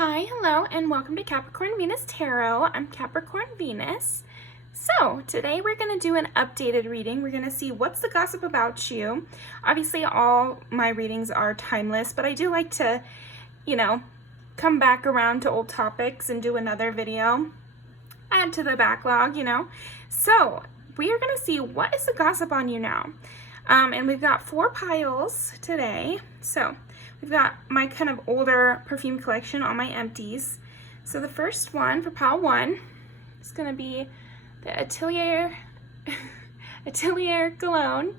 Hi, hello, and welcome to Capricorn Venus Tarot. I'm Capricorn Venus. So today we're going to do an updated reading. We're going to see what's the gossip about you. Obviously all my readings are timeless, but I do like to, come back around to old topics and do another video, add to the backlog, So we are going to see what is the gossip on you now. And we've got 4 piles today. So we've got my kind of older perfume collection, all my empties. So the first one for pile 1 is going to be the Atelier Cologne.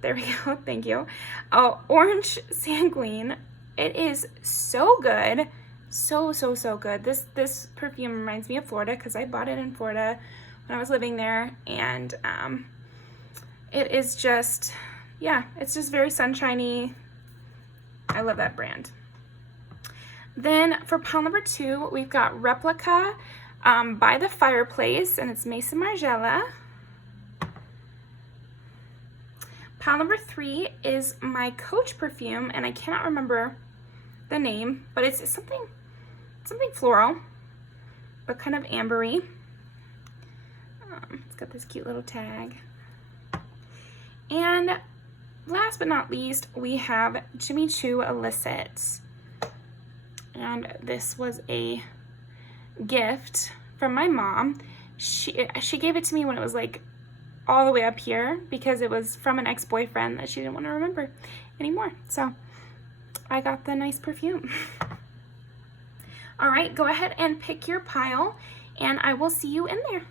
There we go. Thank you. Oh, Orange Sanguine. It is so good. So good. This perfume reminds me of Florida because I bought it in Florida when I was living there, and it is just, it's just very sunshiny. I love that brand. Then for pile number 2, we've got Replica by the Fireplace, and it's Mason Margiela. Pile number 3 is my Coach perfume, and I cannot remember the name, but it's something floral, but kind of ambery. It's got this cute little tag. And last but not least, we have Jimmy Choo Illicit. And this was a gift from my mom. She gave it to me when it was like all the way up here because it was from an ex-boyfriend that she didn't want to remember anymore. So I got the nice perfume. All right, go ahead and pick your pile, and I will see you in there.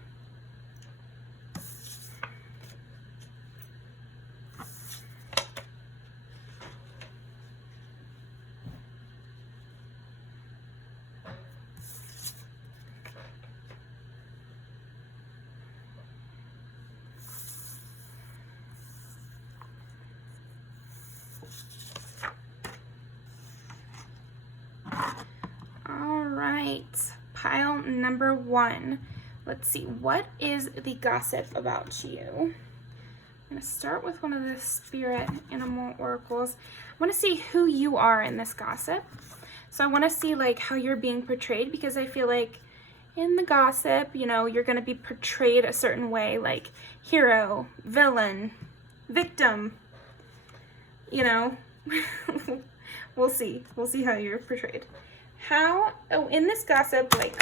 Pile number 1. Let's see, what is the gossip about you? I'm going to start with one of the spirit animal oracles. I want to see who you are in this gossip. So I want to see like how you're being portrayed, because I feel like in the gossip, you're going to be portrayed a certain way, like hero, villain, victim, We'll see how you're portrayed. In this gossip, like,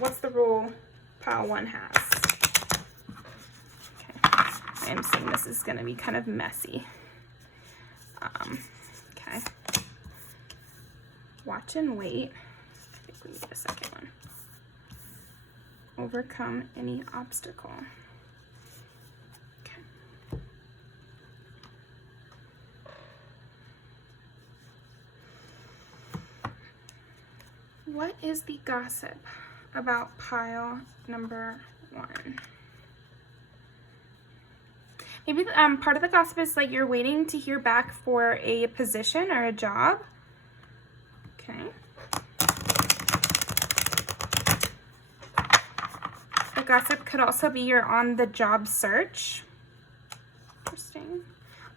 what's the rule pile 1 has? Okay, I am saying this is going to be kind of messy. Okay. Watch and wait. I think we need a second one. Overcome any obstacle. What is the gossip about pile number 1? Maybe part of the gossip is like you're waiting to hear back for a position or a job. Okay. The gossip could also be you're on the job search. Interesting.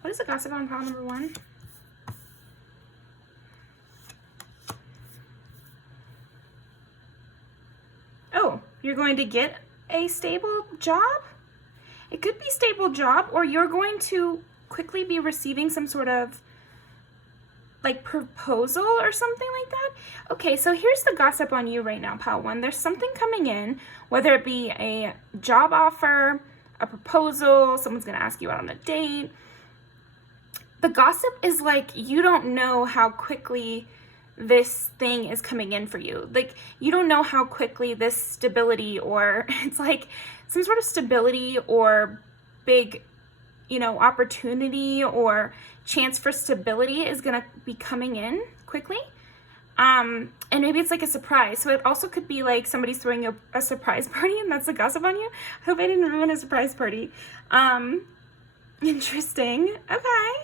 What is the gossip on pile number 1? You're going to get a stable job? It could be stable job, or you're going to quickly be receiving some sort of like proposal or something like that. Okay, so here's the gossip on you right now, pile 1. There's something coming in, whether it be a job offer, a proposal, someone's going to ask you out on a date. The gossip is like you don't know how quickly this thing is coming in for you. Like, you don't know how quickly this stability, or it's like some sort of stability or big, opportunity or chance for stability is going to be coming in quickly. And maybe it's like a surprise. So it also could be like somebody's throwing a surprise party, and that's the gossip on you. I hope I didn't ruin a surprise party. Interesting. Okay.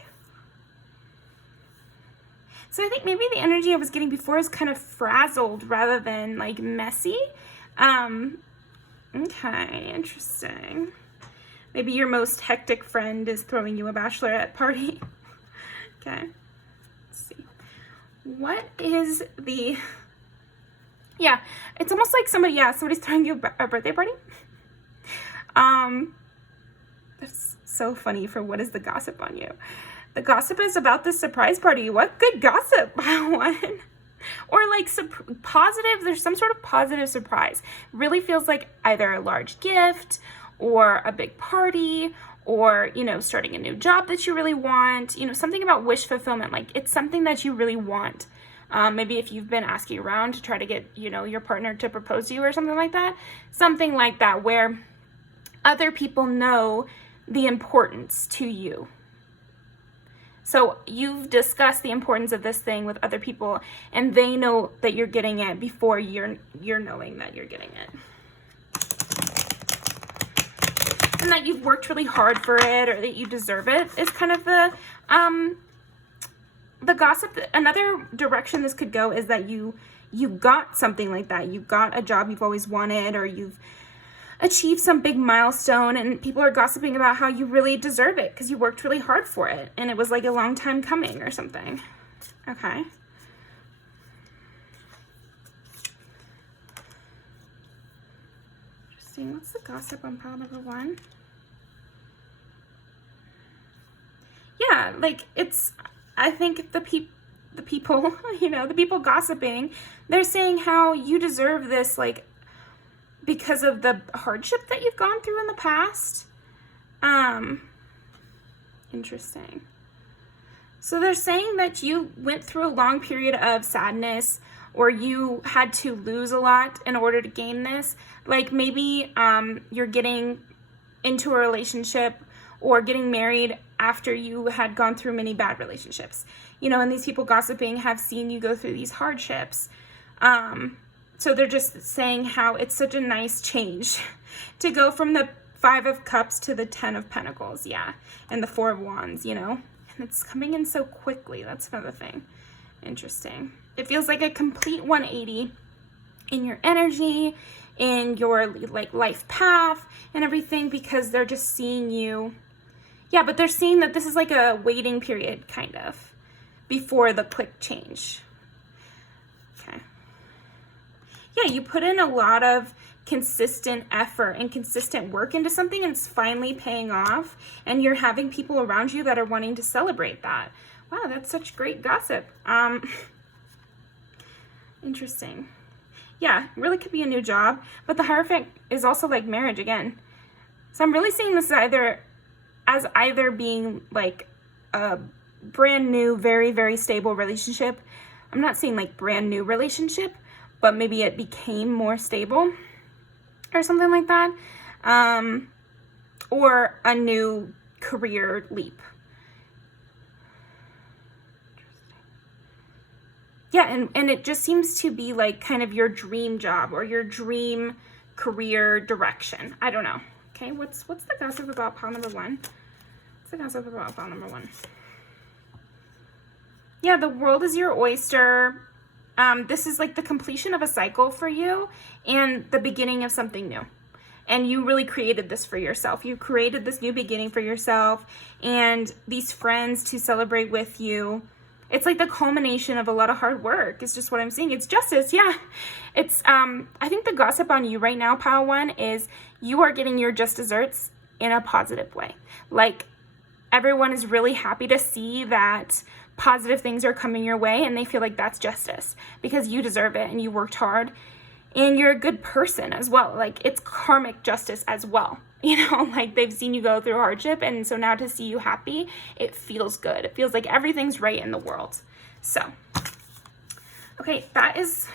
So I think maybe the energy I was getting before is kind of frazzled rather than like messy. Okay, interesting. Maybe your most hectic friend is throwing you a bachelorette party. Okay, let's see. What is the, yeah, it's almost like somebody's throwing you a birthday party. That's so funny for what is the gossip on you. The gossip is about this surprise party. What good gossip? One. Or like positive, there's some sort of positive surprise. Really feels like either a large gift or a big party or, you know, starting a new job that you really want, you know, something about wish fulfillment. Like it's something that you really want. Maybe if you've been asking around to try to get, you know, your partner to propose to you or something like that where other people know the importance to you. So you've discussed the importance of this thing with other people and they know that you're getting it before you're knowing that you're getting it. And that you've worked really hard for it or that you deserve it is kind of the gossip. Another direction this could go is that you got something like that. You got a job you've always wanted, or you've achieved some big milestone and people are gossiping about how you really deserve it because you worked really hard for it and it was like a long time coming or something. Okay. Interesting. What's the gossip on pile number 1? Yeah, like I think the people, you know, the people gossiping, they're saying how you deserve this, like, because of the hardship that you've gone through in the past. Interesting. So they're saying that you went through a long period of sadness or you had to lose a lot in order to gain this. Like maybe you're getting into a relationship or getting married after you had gone through many bad relationships. You know, and these people gossiping have seen you go through these hardships. So they're just saying how it's such a nice change to go from the 5 of Cups to the 10 of Pentacles, yeah, and the 4 of Wands, you know, and it's coming in so quickly. That's another thing. Interesting. It feels like a complete 180 in your energy, in your like life path and everything, because they're just seeing you. Yeah, but they're seeing that this is like a waiting period kind of before the quick change. Okay. Yeah, you put in a lot of consistent effort and consistent work into something and it's finally paying off and you're having people around you that are wanting to celebrate that. Wow, that's such great gossip. Interesting. Yeah, really could be a new job, but the Hierophant is also like marriage again. So I'm really seeing this as either being like a brand new, very, very stable relationship. I'm not seeing like brand new relationship, but maybe it became more stable or something like that. Or a new career leap. Yeah, and it just seems to be like kind of your dream job or your dream career direction. I don't know. Okay, what's the gossip about pile number 1? What's the gossip about pile number 1? Yeah, the world is your oyster. This is like the completion of a cycle for you and the beginning of something new. And you really created this for yourself. You created this new beginning for yourself and these friends to celebrate with you. It's like the culmination of a lot of hard work. It's just what I'm seeing. It's justice, yeah. It's, I think the gossip on you right now, pile 1, is you are getting your just desserts in a positive way. Like, everyone is really happy to see that positive things are coming your way and they feel like that's justice because you deserve it and you worked hard and you're a good person as well. Like, it's karmic justice as well. You know, like they've seen you go through hardship and so now to see you happy, it feels good. It feels like everything's right in the world. So, okay, that is,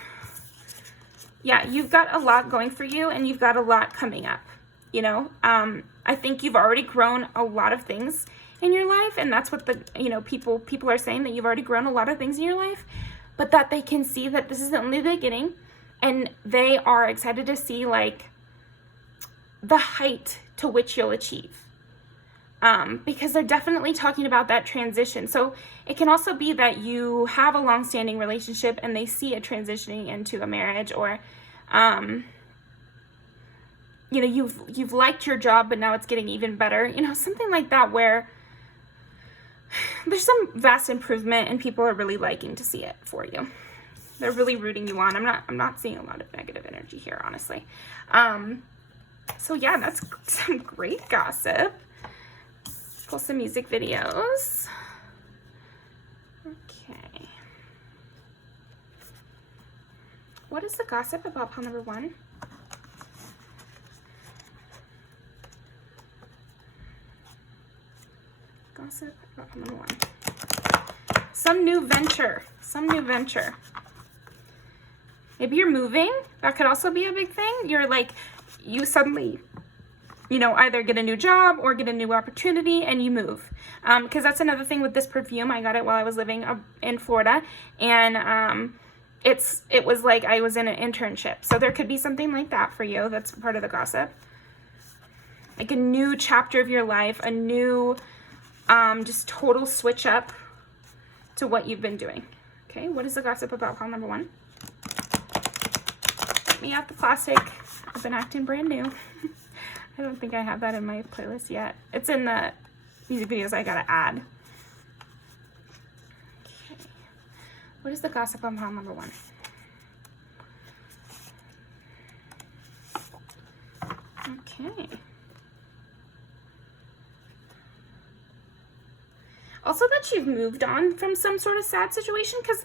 yeah, you've got a lot going for you and you've got a lot coming up, you know. I think you've already grown a lot of things in your life, and that's what the, you know, people are saying, that you've already grown a lot of things in your life, but that they can see that this is only the beginning and they are excited to see like the height to which you'll achieve, because they're definitely talking about that transition. So it can also be that you have a long-standing relationship and they see it transitioning into a marriage, or you know, you've liked your job but now it's getting even better, you know, something like that, where there's some vast improvement and people are really liking to see it for you. They're really rooting you on. I'm not seeing a lot of negative energy here, honestly. So yeah, that's some great gossip. Pull some music videos. Okay. What is the gossip about pile number 1? Gossip about pile number 1. Some new venture. Some new venture. Maybe you're moving. That could also be a big thing. You're like, you suddenly, you know, either get a new job or get a new opportunity and you move. Because that's another thing with this perfume. I got it while I was living in Florida. And it was like I was in an internship. So there could be something like that for you. That's part of the gossip. Like a new chapter of your life. A new, just total switch up to what you've been doing. Okay, what is the gossip about pile number 1? Get me out the plastic. I've been acting brand new. I don't think I have that in my playlist yet. It's in the music videos I gotta add. Okay. What is the gossip on pile number 1? Okay. Also that you've moved on from some sort of sad situation, because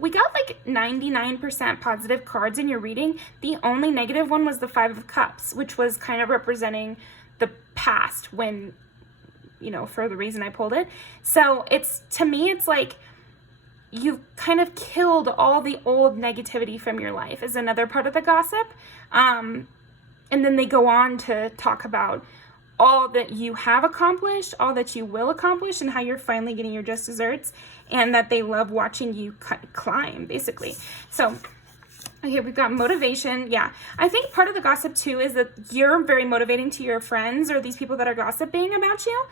we got like 99% positive cards in your reading. The only negative one was the 5 of Cups, which was kind of representing the past when, you know, for the reason I pulled it. So it's, to me, it's like you've kind of killed all the old negativity from your life is another part of the gossip. And then they go on to talk about all that you have accomplished, all that you will accomplish, and how you're finally getting your just desserts, and that they love watching you climb, basically. So, okay, we've got motivation. Yeah, I think part of the gossip, too, is that you're very motivating to your friends or these people that are gossiping about you,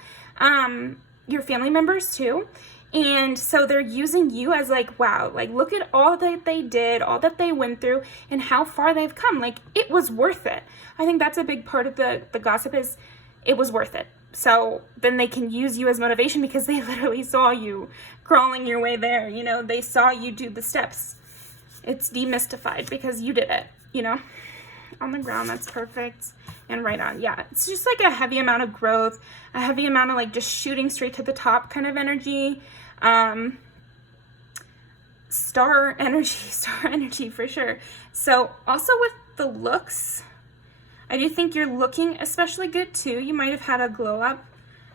your family members, too. And so they're using you as like, wow, like look at all that they did, all that they went through, and how far they've come. Like, it was worth it. I think that's a big part of the gossip is it was worth it. So then they can use you as motivation because they literally saw you crawling your way there. You know, they saw you do the steps. It's demystified because you did it, you know. On the ground, that's perfect. And right on. Yeah, it's just like a heavy amount of growth, a heavy amount of like just shooting straight to the top kind of energy. Star energy for sure. So also with the looks, I do think you're looking especially good too. You might have had a glow up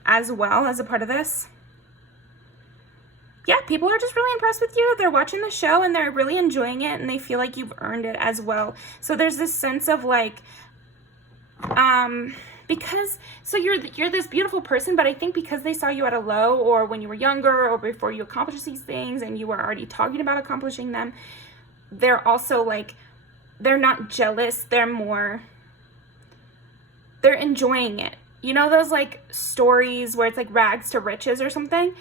as well as a part of this. Yeah, people are just really impressed with you. They're watching the show and they're really enjoying it and they feel like you've earned it as well. So there's this sense of like, because, so you're this beautiful person, but I think because they saw you at a low or when you were younger or before you accomplished these things and you were already talking about accomplishing them, they're also like, they're not jealous. They're enjoying it. You know those like stories where it's like rags to riches or something?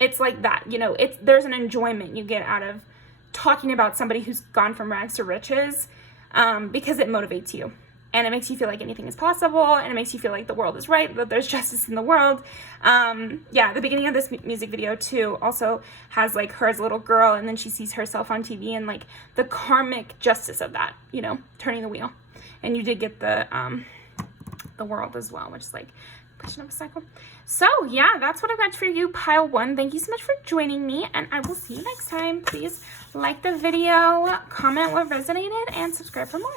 It's like that, you know, there's an enjoyment you get out of talking about somebody who's gone from rags to riches, because it motivates you and it makes you feel like anything is possible and it makes you feel like the world is right, that there's justice in the world. Yeah, the beginning of this music video too also has like her as a little girl and then she sees herself on TV and like the karmic justice of that, you know, turning the wheel. And you did get the world as well, which is like pushing up a cycle. So yeah, that's what I've got for you, pile 1. Thank you so much for joining me and I will see you next time. Please like the video, comment what resonated, and subscribe for more.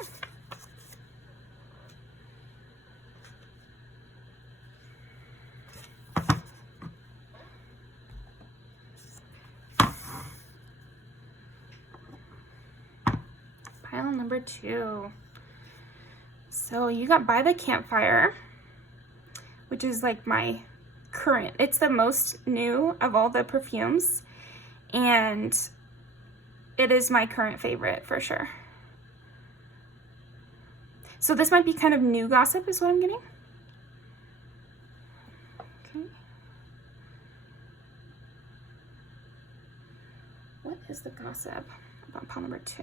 Pile number 2. So you got By the Campfire, which is like my current, it's the most new of all the perfumes, and it is my current favorite for sure. So this might be kind of new gossip is what I'm getting. Okay. What is the gossip about pile number 2?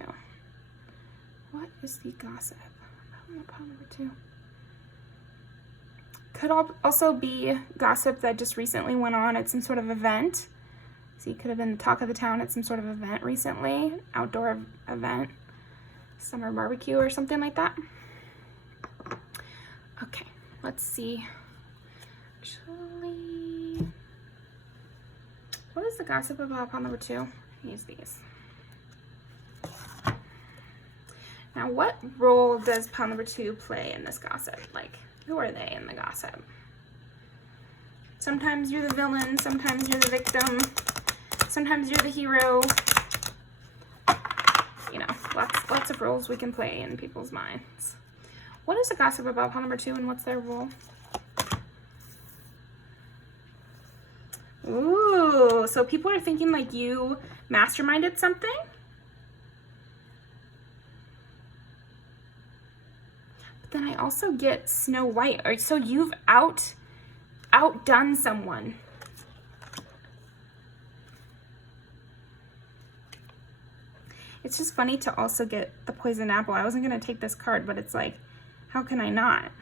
What is the gossip about pile number 2? Could also be gossip that just recently went on at some sort of event. So you could have been the talk of the town at some sort of event recently, outdoor event, summer barbecue or something like that. Okay, let's see. Actually, what is the gossip about pile number 2? Use these. Now, what role does pile number 2 play in this gossip? Like, who are they in the gossip? Sometimes you're the villain, sometimes you're the victim, sometimes you're the hero. You know, lots of roles we can play in people's minds. What is the gossip about pile number 2 and what's their role? Ooh, so people are thinking like you masterminded something? But then I also get Snow White. Or so you've outdone someone. It's just funny to also get the poison apple. I wasn't going to take this card, but it's like, how can I not?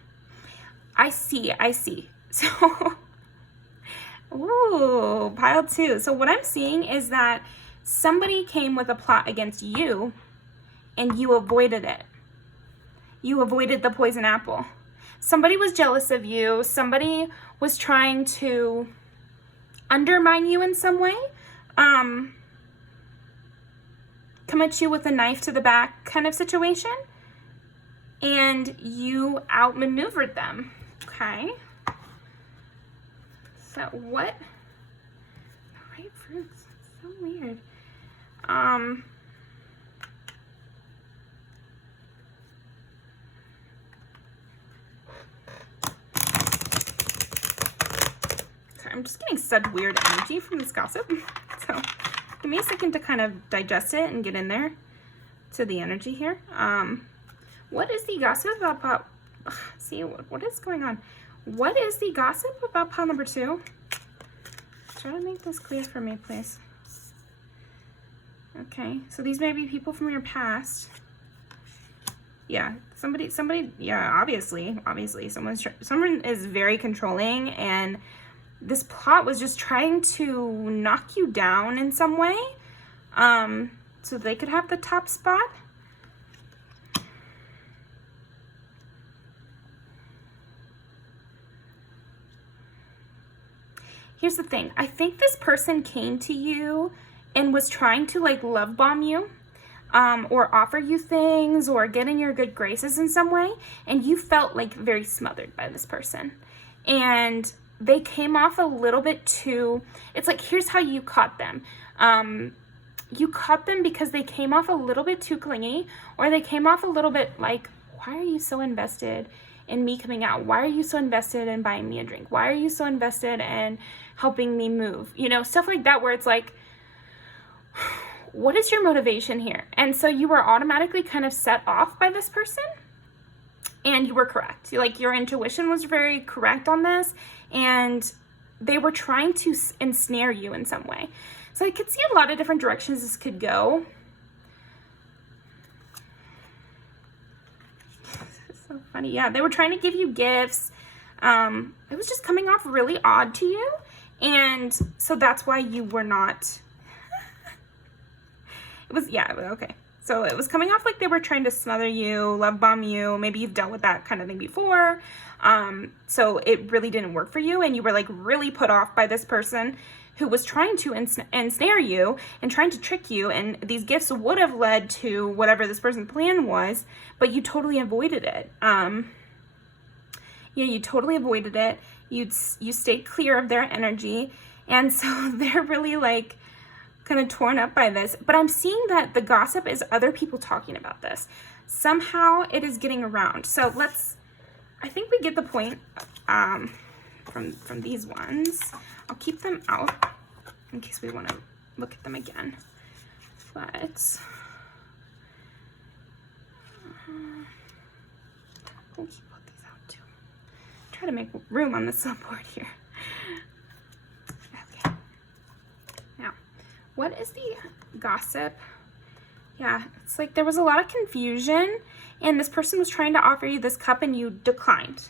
I see. So, ooh, pile 2. So what I'm seeing is that somebody came with a plot against you and you avoided it. You avoided the poison apple. Somebody was jealous of you. Somebody was trying to undermine you in some way. Come at you with a knife to the back kind of situation. And you outmaneuvered them. Okay. So what? The right fruits. That's so weird. Sorry, I'm just getting such weird energy from this gossip. So give me a second to kind of digest it and get in there to the energy here. What is the gossip about? See, what is going on? What is the gossip about pile number 2? Try to make this clear for me, please. Okay, so these may be people from your past. Yeah, somebody. Yeah, obviously, someone is very controlling, and this plot was just trying to knock you down in some way, so they could have the top spot. Here's the thing. I think this person came to you and was trying to like love bomb you, or offer you things or get in your good graces in some way. And you felt like very smothered by this person. And they came off a little bit too, it's like, here's how you caught them. You caught them because they came off a little bit too clingy, or they came off a little bit like, why are you so invested in me coming out? Why are you so invested in buying me a drink? Why are you so invested in helping me move? You know, stuff like that, where it's like, what is your motivation here? And so you were automatically kind of set off by this person, and you were correct. Like, your intuition was very correct on this, and they were trying to ensnare you in some way. So I could see a lot of different directions this could go. So funny. Yeah, they were trying to give you gifts. It was just coming off really odd to you, and so that's why you were not. It was, yeah, okay. So it was coming off like they were trying to smother you, love bomb you. Maybe you've dealt with that kind of thing before. So it really didn't work for you, and you were like really put off by this person who was trying to ensnare you and trying to trick you, and these gifts would have led to whatever this person's plan was, but you totally avoided it. Yeah, you totally avoided it. You stayed clear of their energy, and so they're really like kind of torn up by this. But I'm seeing that the gossip is other people talking about this. Somehow it is getting around. So I think we get the point from these ones. I'll keep them out in case we want to look at them again. But we'll keep both these out too. Try to make room on the subboard here. Okay. Now, what is the gossip? Yeah, it's like there was a lot of confusion, and this person was trying to offer you this cup and you declined.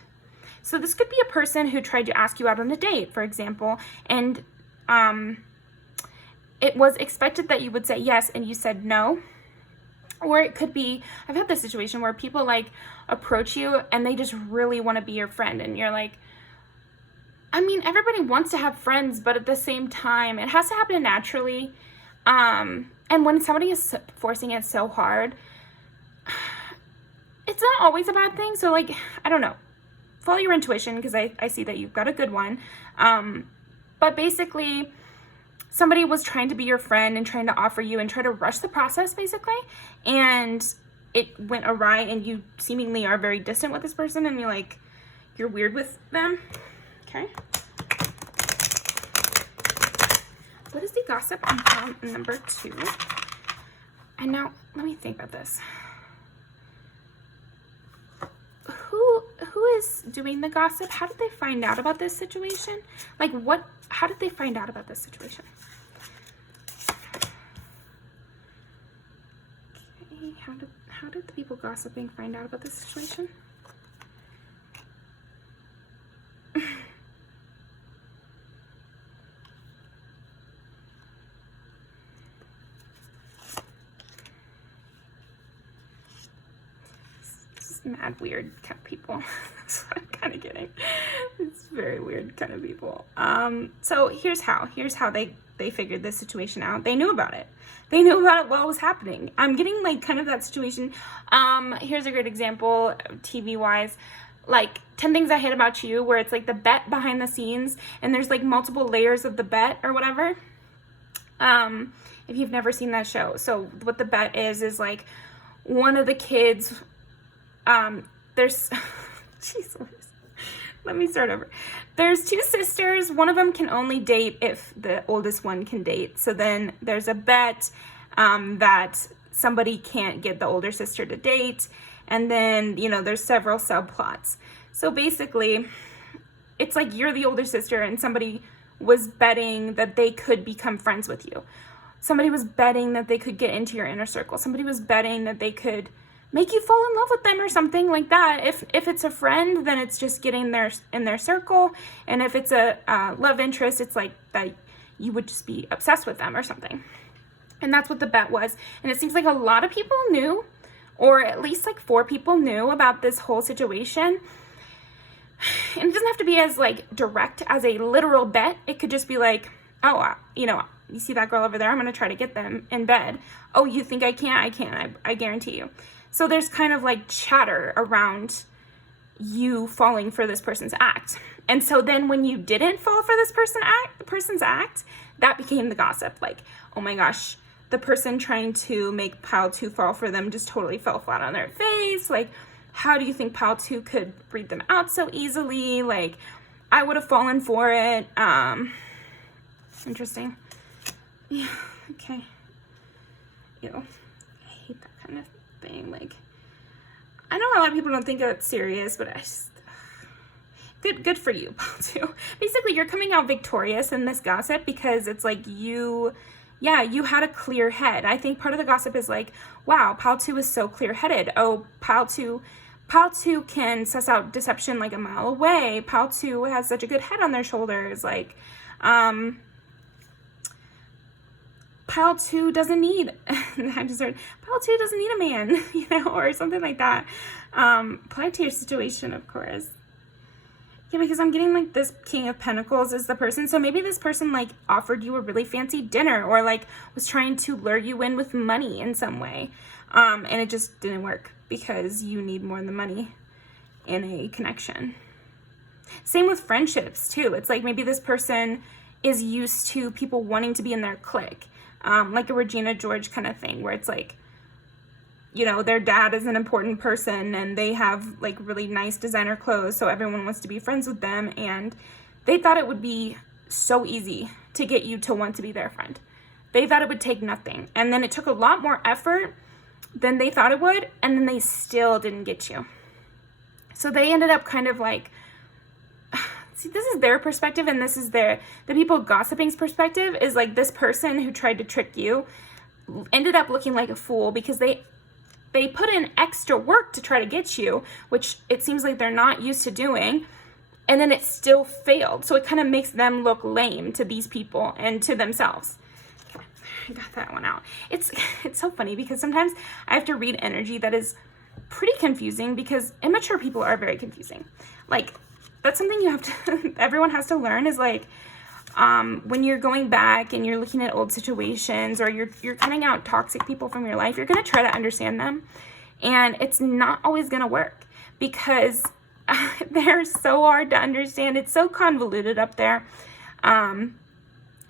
So this could be a person who tried to ask you out on a date, for example, and it was expected that you would say yes and you said no. Or it could be, I've had this situation where people like approach you and they just really want to be your friend, and you're like, I mean, everybody wants to have friends, but at the same time, it has to happen naturally. And when somebody is forcing it so hard, it's not always a bad thing. So like, I don't know, follow your intuition, because I see that you've got a good one. But basically, somebody was trying to be your friend and trying to offer you and try to rush the process, basically. And it went awry, and you seemingly are very distant with this person, and you're weird with them. Okay. What is the gossip on pile number 2? And now, let me think about this. Who is doing the gossip? How did they find out about this situation? How did they find out about this situation? Okay, how did the people gossiping find out about this situation? Mad weird kind of people. That's what I'm kind of getting. It's very weird kind of people. So here's how they figured this situation out. They knew about it. They knew about it while it was happening. I'm getting kind of that situation. Here's a great example, TV wise, 10 Things I Hate About You, where it's the bet behind the scenes, and there's multiple layers of the bet or whatever. If you've never seen that show. So what the bet is one of the kids, there's, jeez, let me start over. There's 2 sisters. One of them can only date if the oldest one can date. So then there's a bet, that somebody can't get the older sister to date. And then, there's several subplots. So basically, it's you're the older sister, and somebody was betting that they could become friends with you. Somebody was betting that they could get into your inner circle. Somebody was betting that they could make you fall in love with them or something like that. If it's a friend, then it's just getting in their circle. And if it's a love interest, it's that you would just be obsessed with them or something. And that's what the bet was. And it seems like a lot of people knew, or at least 4 people knew about this whole situation. And it doesn't have to be as direct as a literal bet. It could just be oh, you see that girl over there? I'm going to try to get them in bed. Oh, you think I can't? I can. I guarantee you. So there's kind of chatter around you falling for this person's act. And so then when you didn't fall for this person's act, that became the gossip. Oh my gosh, the person trying to make pile 2 fall for them just totally fell flat on their face. How do you think pile 2 could breathe them out so easily? I would have fallen for it. Interesting. Yeah, okay. Ew, I hate that kind of thing. I know a lot of people don't think it's serious, but I just, good for you, pile 2. Basically, you're coming out victorious in this gossip, because it's you had a clear head. I think part of the gossip is wow, pile 2 is so clear-headed. Oh, pile 2 can suss out deception a mile away. Pile 2 has such a good head on their shoulders. Pile 2 doesn't need, I just heard, pile 2 doesn't need a man, or something like that. Apply to your situation, of course. Yeah, because I'm getting this King of Pentacles is the person. So maybe this person offered you a really fancy dinner, or was trying to lure you in with money in some way. And it just didn't work, because you need more than money in a connection. Same with friendships too. It's maybe this person is used to people wanting to be in their clique. Like a Regina George kind of thing, where it's their dad is an important person, and they have really nice designer clothes, so everyone wants to be friends with them, and they thought it would be so easy to get you to want to be their friend. They thought it would take nothing, and then it took a lot more effort than they thought it would, and then they still didn't get you. So they ended up kind of see, this is their perspective, and this is the people gossiping's perspective, is this person who tried to trick you ended up looking like a fool, because they put in extra work to try to get you, which it seems like they're not used to doing. and then it still failed. So it kind of makes them look lame to these people and to themselves. Okay, I got that one out. It's so funny because sometimes I have to read energy that is pretty confusing because immature people are very confusing. Like, that's something you have to, everyone has to learn is like, when you're going back and you're looking at old situations or you're cutting out toxic people from your life, you're going to try to understand them. And it's not always going to work because they're so hard to understand. It's so convoluted up there.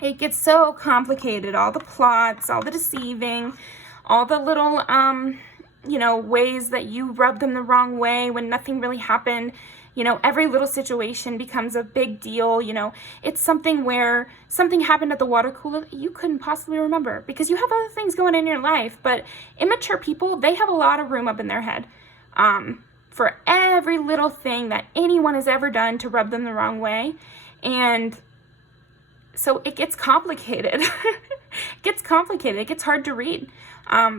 It gets so complicated. All the plots, all the deceiving, all the little, ways that you rub them the wrong way when nothing really happened. Every little situation becomes a big deal. It's something where something happened at the water cooler that you couldn't possibly remember because you have other things going in your life. But immature people, they have a lot of room up in their head for every little thing that anyone has ever done to rub them the wrong way. And so it gets complicated. It gets hard to read.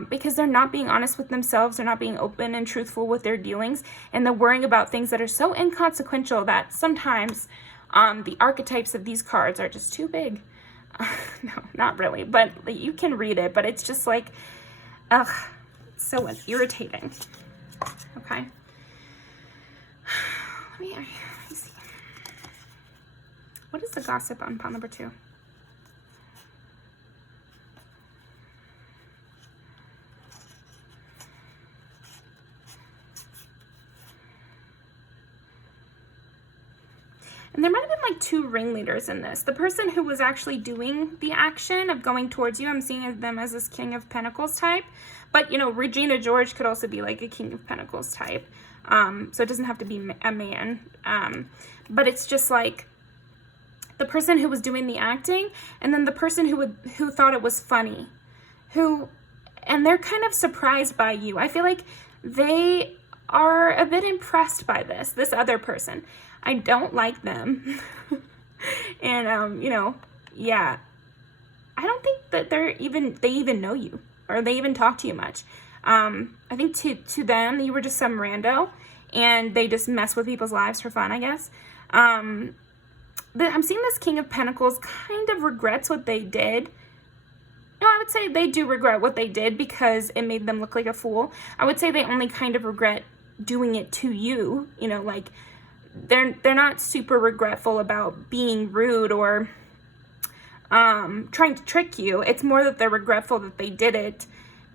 Because they're not being honest with themselves, they're not being open and truthful with their dealings, and they're worrying about things that are so inconsequential that sometimes the archetypes of these cards are just too big. No, not really, but you can read it, but it's just like, so irritating. Okay. Let me see. What is the gossip on pile number 2? And there might have been like 2 ringleaders in this. The person who was actually doing the action of going towards you, I'm seeing them as this King of Pentacles type. But, Regina George could also be like a King of Pentacles type. So it doesn't have to be a man. But it's just like the person who was doing the acting, and then the person who thought it was funny. And they're kind of surprised by you. I feel like they are a bit impressed by this other person. I don't like them. And, yeah. I don't think that they even know you or they even talk to you much. I think to them, you were just some rando and they just mess with people's lives for fun, I guess. I'm seeing this King of Pentacles kind of regrets what they did. No, I would say they do regret what they did because it made them look like a fool. I would say they only kind of regret doing it to you, like they're not super regretful about being rude or trying to trick you. It's more that they're regretful that they did it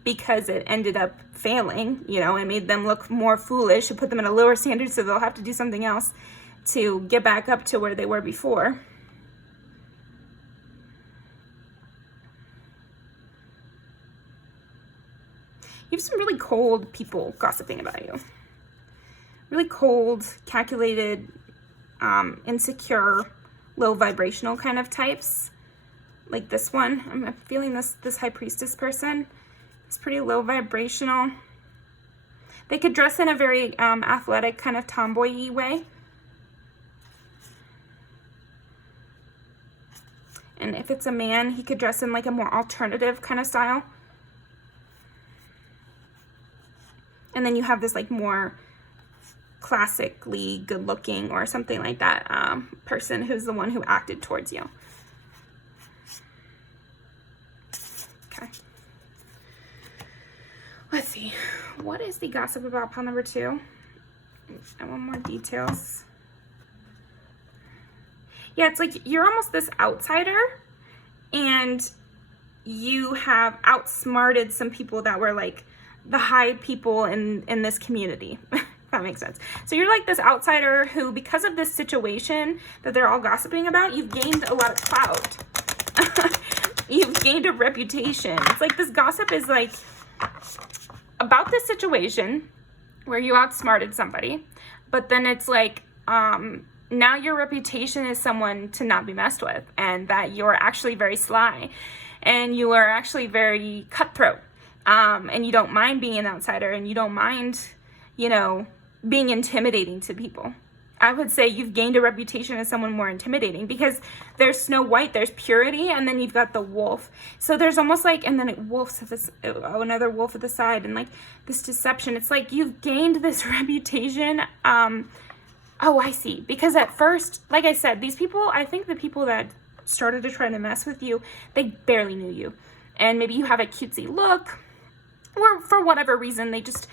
because it ended up failing, and made them look more foolish and put them at a lower standard, so they'll have to do something else to get back up to where they were before. You have some really cold people gossiping about you. Really cold, calculated, insecure, low vibrational kind of types. Like this one. I'm feeling this High Priestess person. It's pretty low vibrational. They could dress in a very athletic kind of tomboy-y way. And if it's a man, he could dress in like a more alternative kind of style. And then you have this like more classically good looking or something like that person who's the one who acted towards you. Okay. Let's see. What is the gossip about pile number 2? I want more details. Yeah, it's like you're almost this outsider and you have outsmarted some people that were like the high people in this community. That makes sense. So you're like this outsider who, because of this situation that they're all gossiping about, you've gained a lot of clout. You've gained a reputation. It's like this gossip is like about this situation where you outsmarted somebody, but then it's like now your reputation is someone to not be messed with, and that you're actually very sly and you are actually very cutthroat, and you don't mind being an outsider, and you don't mind, being intimidating to people. I would say you've gained a reputation as someone more intimidating because there's Snow White, there's purity, and then you've got the wolf. So there's almost like, and then it wolfs at this, another wolf at the side, and like this deception. It's like you've gained this reputation Oh, I see. Because at first, like I said, these people, I think the people that started to try to mess with you, they barely knew you. And maybe you have a cutesy look, or for whatever reason, they just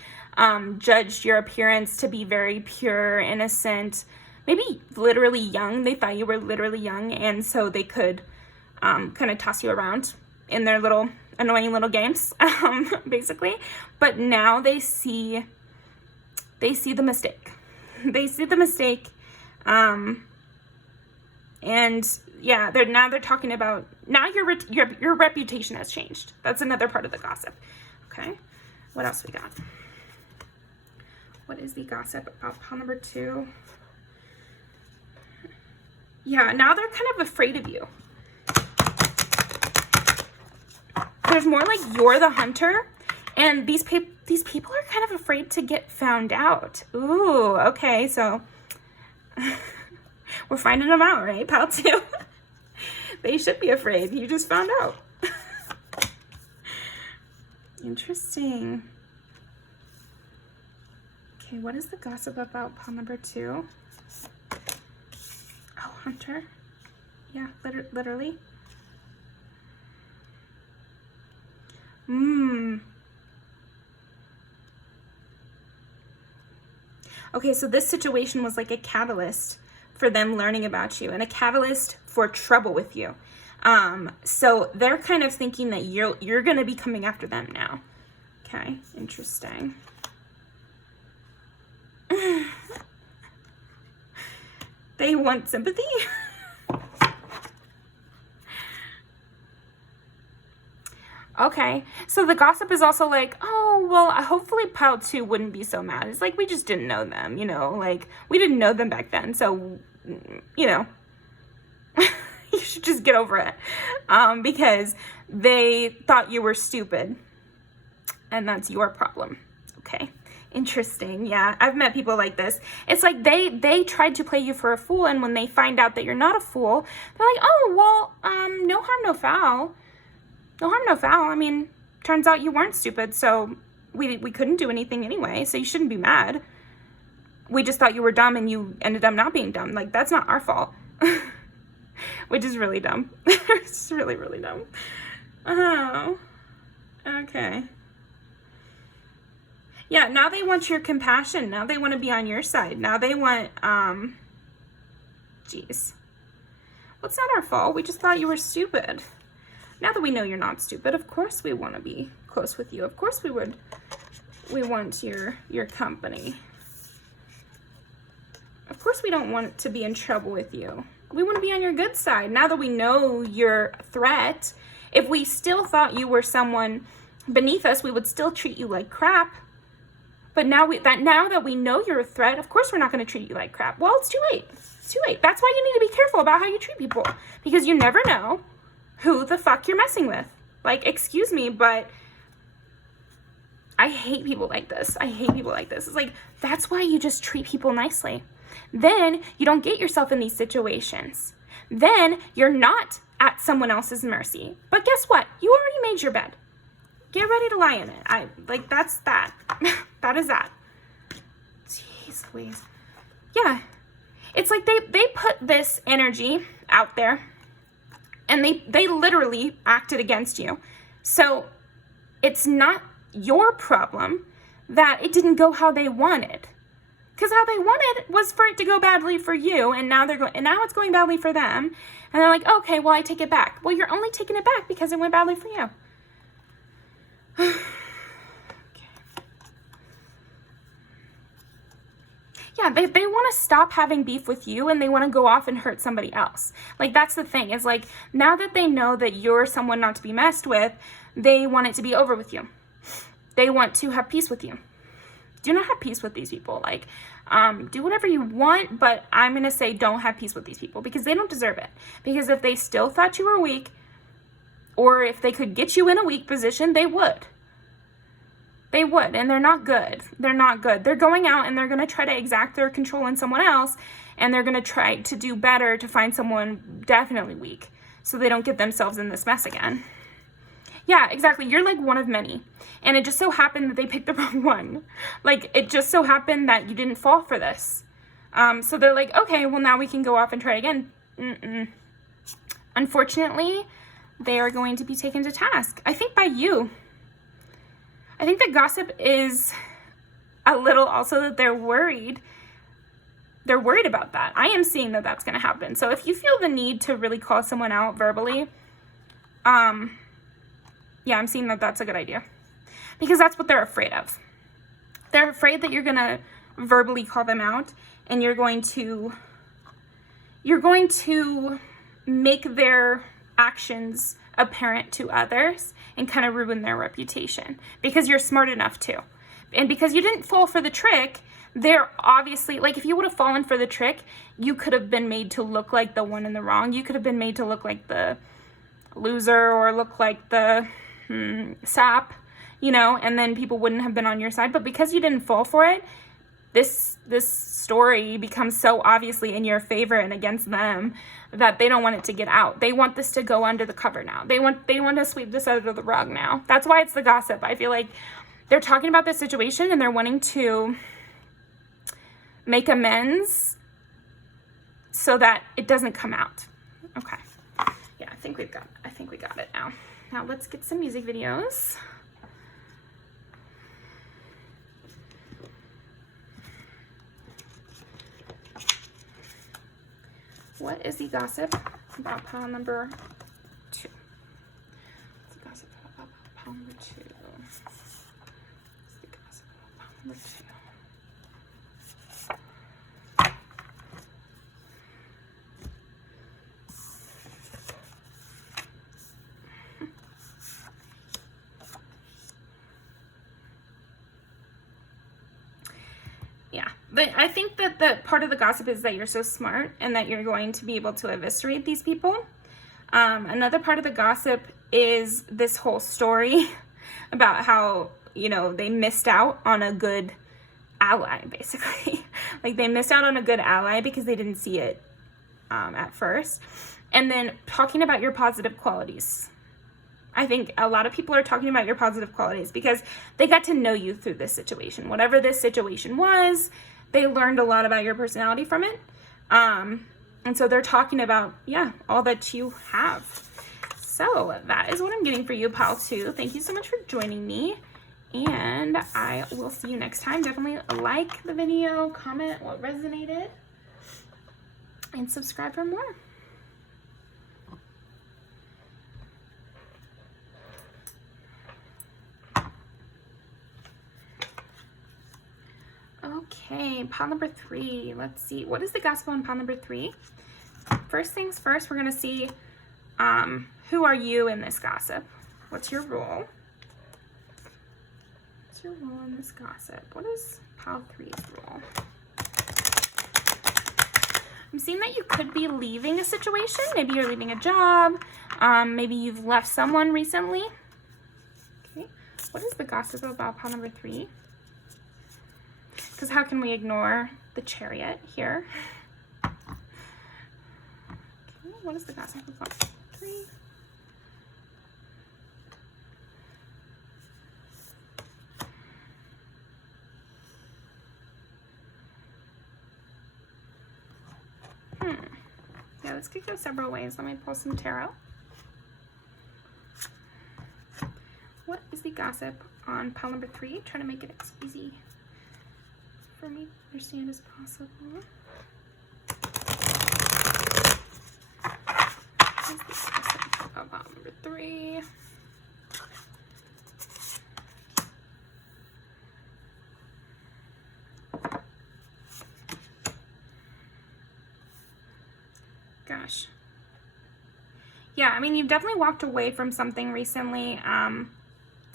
judged your appearance to be very pure, innocent, maybe literally young. They thought you were literally young, and so they could kind of toss you around in their little annoying little games, basically. But now they see the mistake. They see the mistake, and yeah, they're talking about now your reputation has changed. That's another part of the gossip. Okay, what else we got? What is the gossip about pile number 2? Yeah, now they're kind of afraid of you. There's more like you're the hunter, and these people are kind of afraid to get found out. Ooh, okay, so we're finding them out, right, pile 2? They should be afraid. You just found out. Interesting. Okay, what is the gossip about pile number 2? Oh, hunter. Yeah, literally. Okay, so this situation was like a catalyst for them learning about you and a catalyst for trouble with you. So they're kind of thinking that you're going to be coming after them now. Okay, interesting. They want sympathy. Okay, so the gossip is also like, oh, well, hopefully pile 2 wouldn't be so mad. It's like, we just didn't know them, you know, like, we didn't know them back then, so, you know, you should just get over it, because they thought you were stupid, and that's your problem. Okay, interesting. Yeah, I've met people like this. It's like they tried to play you for a fool, and when they find out that you're not a fool, they're like, oh, well, no harm, no foul. No harm, no foul. I mean, turns out you weren't stupid, so we couldn't do anything anyway, so you shouldn't be mad. We just thought you were dumb, and you ended up not being dumb. Like, that's not our fault. Which is really dumb. It's really, really dumb. Oh, okay. Yeah, now they want your compassion. Now they want to be on your side. Now they want, geez. Well, it's not our fault. We just thought you were stupid. Now that we know you're not stupid, of course we want to be close with you. Of course we would. We want your company. Of course we don't want to be in trouble with you. We want to be on your good side. Now that we know you're a threat, if we still thought you were someone beneath us, we would still treat you like crap. But now that we know you're a threat, of course we're not going to treat you like crap. Well, it's too late. It's too late. That's why you need to be careful about how you treat people, because you never know who the fuck you're messing with. Like, excuse me, but I hate people like this. I hate people like this. It's like, that's why you just treat people nicely. Then you don't get yourself in these situations. Then you're not at someone else's mercy. But guess what? You already made your bed. Get ready to lie in it. That's that. That is that. Jeez Louise. Yeah. It's like they put this energy out there, and they literally acted against you. So it's not your problem that it didn't go how they wanted. Because how they wanted was for it to go badly for you, and now it's going badly for them. And they're like, okay, well, I take it back. Well, you're only taking it back because it went badly for you. Okay. Yeah, they want to stop having beef with you, and they want to go off and hurt somebody else. Like, that's the thing. Is like, now that they know that you're someone not to be messed with, they want it to be over with you. They want to have peace with you. Do not have peace with these people. Like, do whatever you want, but I'm going to say don't have peace with these people, because they don't deserve it. Because if they still thought you were weak, or if they could get you in a weak position, they would. They would, and they're not good. They're not good. They're going out and they're going to try to exact their control on someone else, and they're going to try to do better to find someone definitely weak so they don't get themselves in this mess again. Yeah, exactly. You're like one of many, and it just so happened that they picked the wrong one. Like, it just so happened that you didn't fall for this. So they're like, okay, well now we can go off and try again. Unfortunately, they are going to be taken to task. I think by you. I think the gossip is a little also that they're worried. They're worried about that. I am seeing that that's going to happen. So if you feel the need to really call someone out verbally, yeah, I'm seeing that that's a good idea. Because that's what they're afraid of. They're afraid that you're going to verbally call them out and you're going to make their actions apparent to others and kind of ruin their reputation because you're smart enough to. And because you didn't fall for the trick, they're obviously, like if you would have fallen for the trick, you could have been made to look like the one in the wrong. You could have been made to look like the loser or look like the sap, you know, and then people wouldn't have been on your side. But because you didn't fall for it, this story becomes so obviously in your favor and against them that they don't want it to get out. They want this to go under the cover now. They want to sweep this under the rug now. That's why it's the gossip. I feel like they're talking about this situation and they're wanting to make amends so that it doesn't come out. Okay. Yeah, I think we got it now. Now let's get some music videos. What is the gossip about pile number 2? What's the gossip about pile number 2? What's the gossip about pile number 2? Yeah, but I think that the part of the gossip is that you're so smart and that you're going to be able to eviscerate these people. Another part of the gossip is this whole story about how, you know, they missed out on a good ally, basically. Like they missed out on a good ally because they didn't see it at first. And then talking about your positive qualities. I think a lot of people are talking about your positive qualities because they got to know you through this situation. Whatever this situation was, they learned a lot about your personality from it. And so they're talking about, yeah, all that you have. So that is what I'm getting for you, pile 2. Thank you so much for joining me. And I will see you next time. Definitely like the video, comment what resonated, and subscribe for more. Okay, pile number 3. Let's see. What is the gospel on pile number 3? First things first, we're going to see who are you in this gossip? What's your role? What's your role in this gossip? What is pile 3's role? I'm seeing that you could be leaving a situation. Maybe you're leaving a job. Maybe you've left someone recently. Okay. What is the gossip about pile number 3? Because how can we ignore the Chariot here? Okay, what is the gossip about 3? Yeah, this could go several ways. Let me pull some tarot. What is the gossip on pile number 3? Trying to make it as easy for me to understand as possible. What is the gossip about number 3? Gosh. Yeah, I mean, you've definitely walked away from something recently.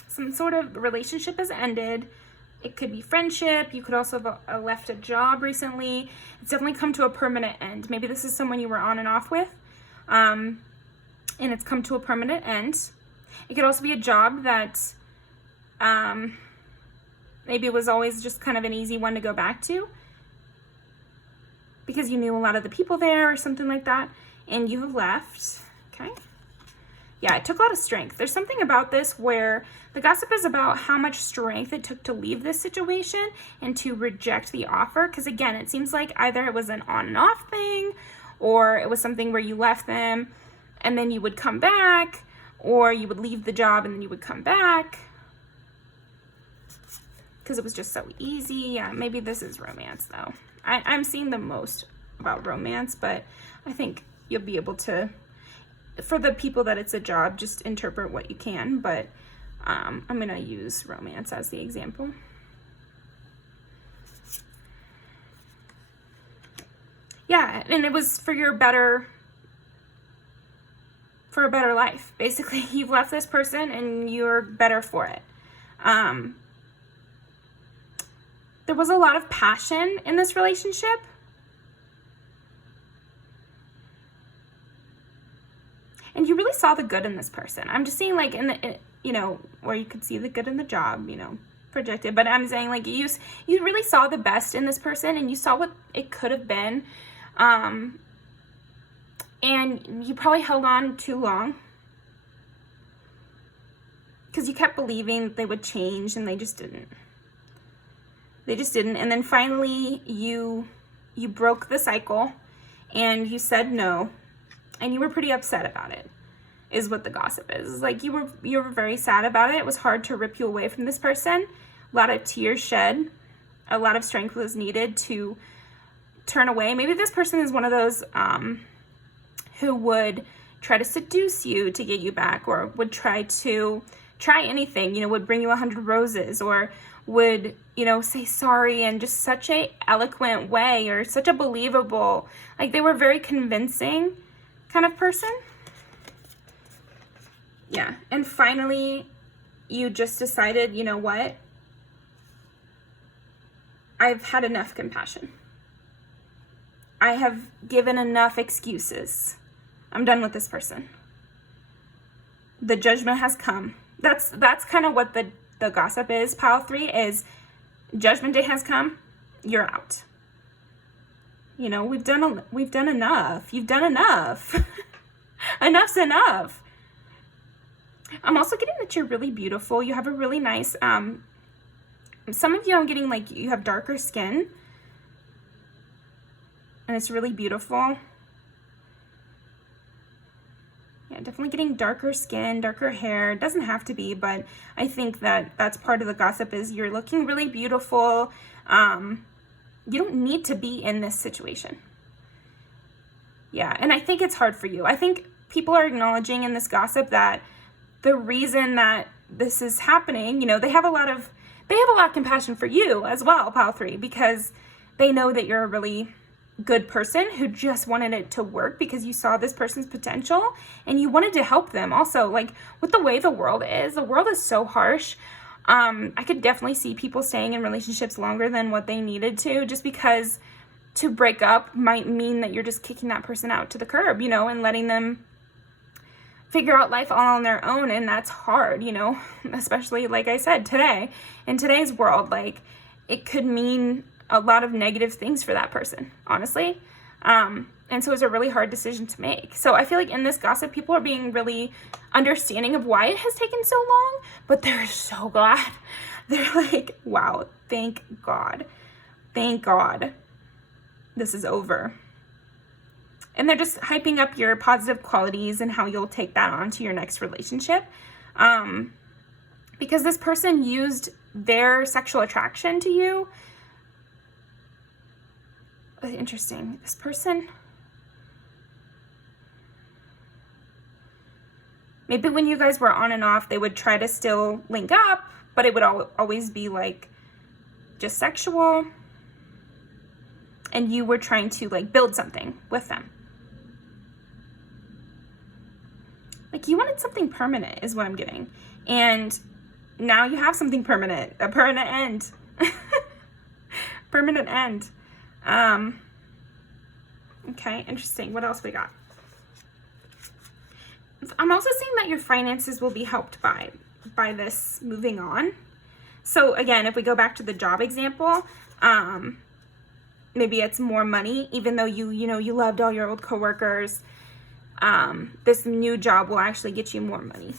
Some sort of relationship has ended. It could be friendship. You could also have left a job recently. It's definitely come to a permanent end. Maybe this is someone you were on and off with, and it's come to a permanent end. It could also be a job that maybe it was always just kind of an easy one to go back to because you knew a lot of the people there or something like that, and you have left. Okay. Yeah, it took a lot of strength. There's something about this where the gossip is about how much strength it took to leave this situation and to reject the offer. Because again, it seems like either it was an on and off thing, or it was something where you left them and then you would come back, or you would leave the job and then you would come back because it was just so easy. Yeah, maybe this is romance though. I'm seeing the most about romance, but I think you'll be able to, for the people that it's a job, just interpret what you can, but I'm going to use romance as the example. Yeah, and it was for your better, for a better life. Basically, you've left this person and you're better for it. There was a lot of passion in this relationship. And you really saw the good in this person. I'm just saying, like, or you could see the good in the job, projected. But I'm saying, like, you really saw the best in this person, and you saw what it could have been. And you probably held on too long because you kept believing they would change, and they just didn't. And then finally, you broke the cycle, and you said no. And you were pretty upset about it, is what the gossip is. It's like you were very sad about it. It was hard to rip you away from this person. A lot of tears shed. A lot of strength was needed to turn away. Maybe this person is one of those who would try to seduce you to get you back, or would try anything, would bring you 100 roses, or would, say sorry in just such a eloquent way, or such a believable, like they were very convincing kind of person. Yeah, and finally you just decided, you know what? I've had enough compassion. I have given enough excuses. I'm done with this person. The judgment has come. That's kind of what the gossip is. Pile 3 is judgment day has come. You're out. We've done enough. You've done enough. Enough's enough. I'm also getting that you're really beautiful. You have a really nice, some of you I'm getting like you have darker skin. And it's really beautiful. Yeah, definitely getting darker skin, darker hair. It doesn't have to be, but I think that's part of the gossip is you're looking really beautiful. You don't need to be in this situation. Yeah, and I think it's hard for you. I think people are acknowledging in this gossip that the reason that this is happening, they have a lot of compassion for you as well, Pile 3, because they know that you're a really good person who just wanted it to work because you saw this person's potential and you wanted to help them. Also, like with the way the world is so harsh. I could definitely see people staying in relationships longer than what they needed to, just because to break up might mean that you're just kicking that person out to the curb, and letting them figure out life all on their own. And that's hard, especially like I said, in today's world, like it could mean a lot of negative things for that person, honestly. And so it's a really hard decision to make. So I feel like in this gossip, people are being really understanding of why it has taken so long, but they're so glad. They're like, wow, thank God. Thank God this is over. And they're just hyping up your positive qualities and how you'll take that on to your next relationship. Because this person used their sexual attraction to you. Interesting. This person, maybe when you guys were on and off, they would try to still link up, but it would always be like just sexual. And you were trying to like build something with them. Like you wanted something permanent is what I'm getting. And now you have something permanent, a permanent end. Permanent end. Okay, interesting. What else we got? I'm also seeing that your finances will be helped by this moving on. So again, if we go back to the job example, maybe it's more money, even though you loved all your old coworkers. this new job will actually get you more money.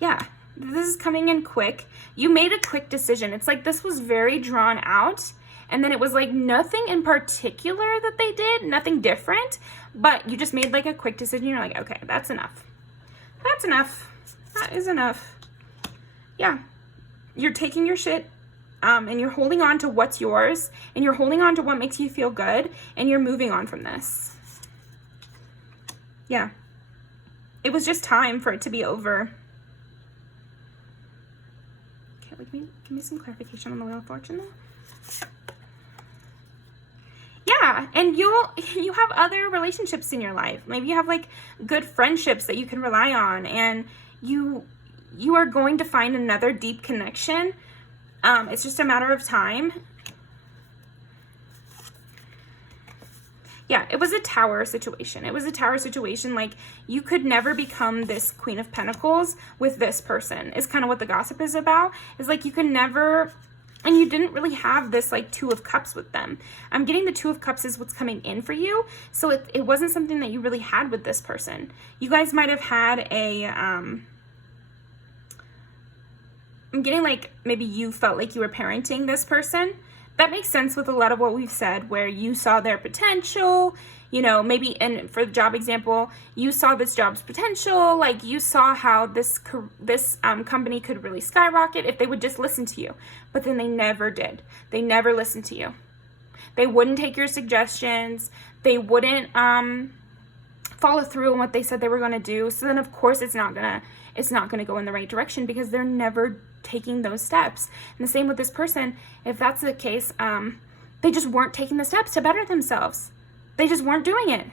Yeah, this is coming in quick. You made a quick decision. It's like this was very drawn out, and then it was like nothing in particular that they did, nothing different, but you just made like a quick decision. You're like, okay, that's enough. That's enough. That is enough. Yeah, you're taking your shit, and you're holding on to what's yours, and you're holding on to what makes you feel good, and you're moving on from this. Yeah, it was just time for it to be over. Okay, like, give me some clarification on the Wheel of Fortune though. Yeah, and you have other relationships in your life. Maybe you have like good friendships that you can rely on, and you are going to find another deep connection. It's just a matter of time. Yeah, it was a tower situation. It was a tower situation. Like, you could never become this Queen of Pentacles with this person, is kind of what the gossip is about. Is like, you could never, and you didn't really have this like Two of Cups with them. I'm getting the Two of Cups is what's coming in for you. So it wasn't something that you really had with this person. You guys might have had a, I'm getting like, maybe you felt like you were parenting this person. That makes sense with a lot of what we've said, where you saw their potential, you know, maybe, and for the job example, you saw this job's potential, like you saw how this company could really skyrocket if they would just listen to you. But then they never did. They never listened to you. They wouldn't take your suggestions. They wouldn't follow through on what they said they were going to do. So then of course it's not gonna go in the right direction, because they're never taking those steps. And the same with this person. If that's the case, they just weren't taking the steps to better themselves. They just weren't doing it.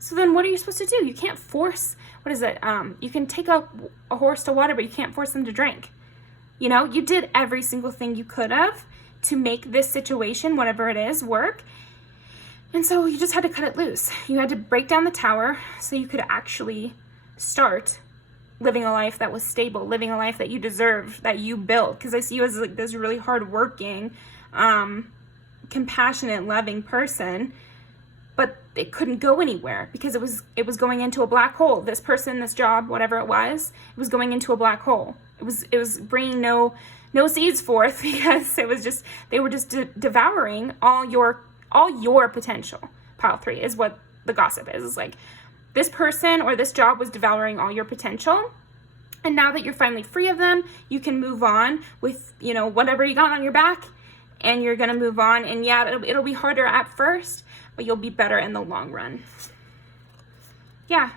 So then what are you supposed to do? You can't force, what is it? You can take a horse to water, but you can't force them to drink. You know, you did every single thing you could have to make this situation, whatever it is, work. And so you just had to cut it loose. You had to break down the tower so you could actually start living a life that was stable, living a life that you deserve, that you built. Because I see you as like this really hardworking, compassionate, loving person, but it couldn't go anywhere because it was going into a black hole. This person, this job, whatever it was going into a black hole. It was bringing no seeds forth, because they were just devouring all your potential. Pile 3 is what the gossip is. It's like, this person or this job was devouring all your potential. And now that you're finally free of them, you can move on with, you know, whatever you got on your back, and you're going to move on. And yeah, it'll be harder at first, but you'll be better in the long run. Yeah.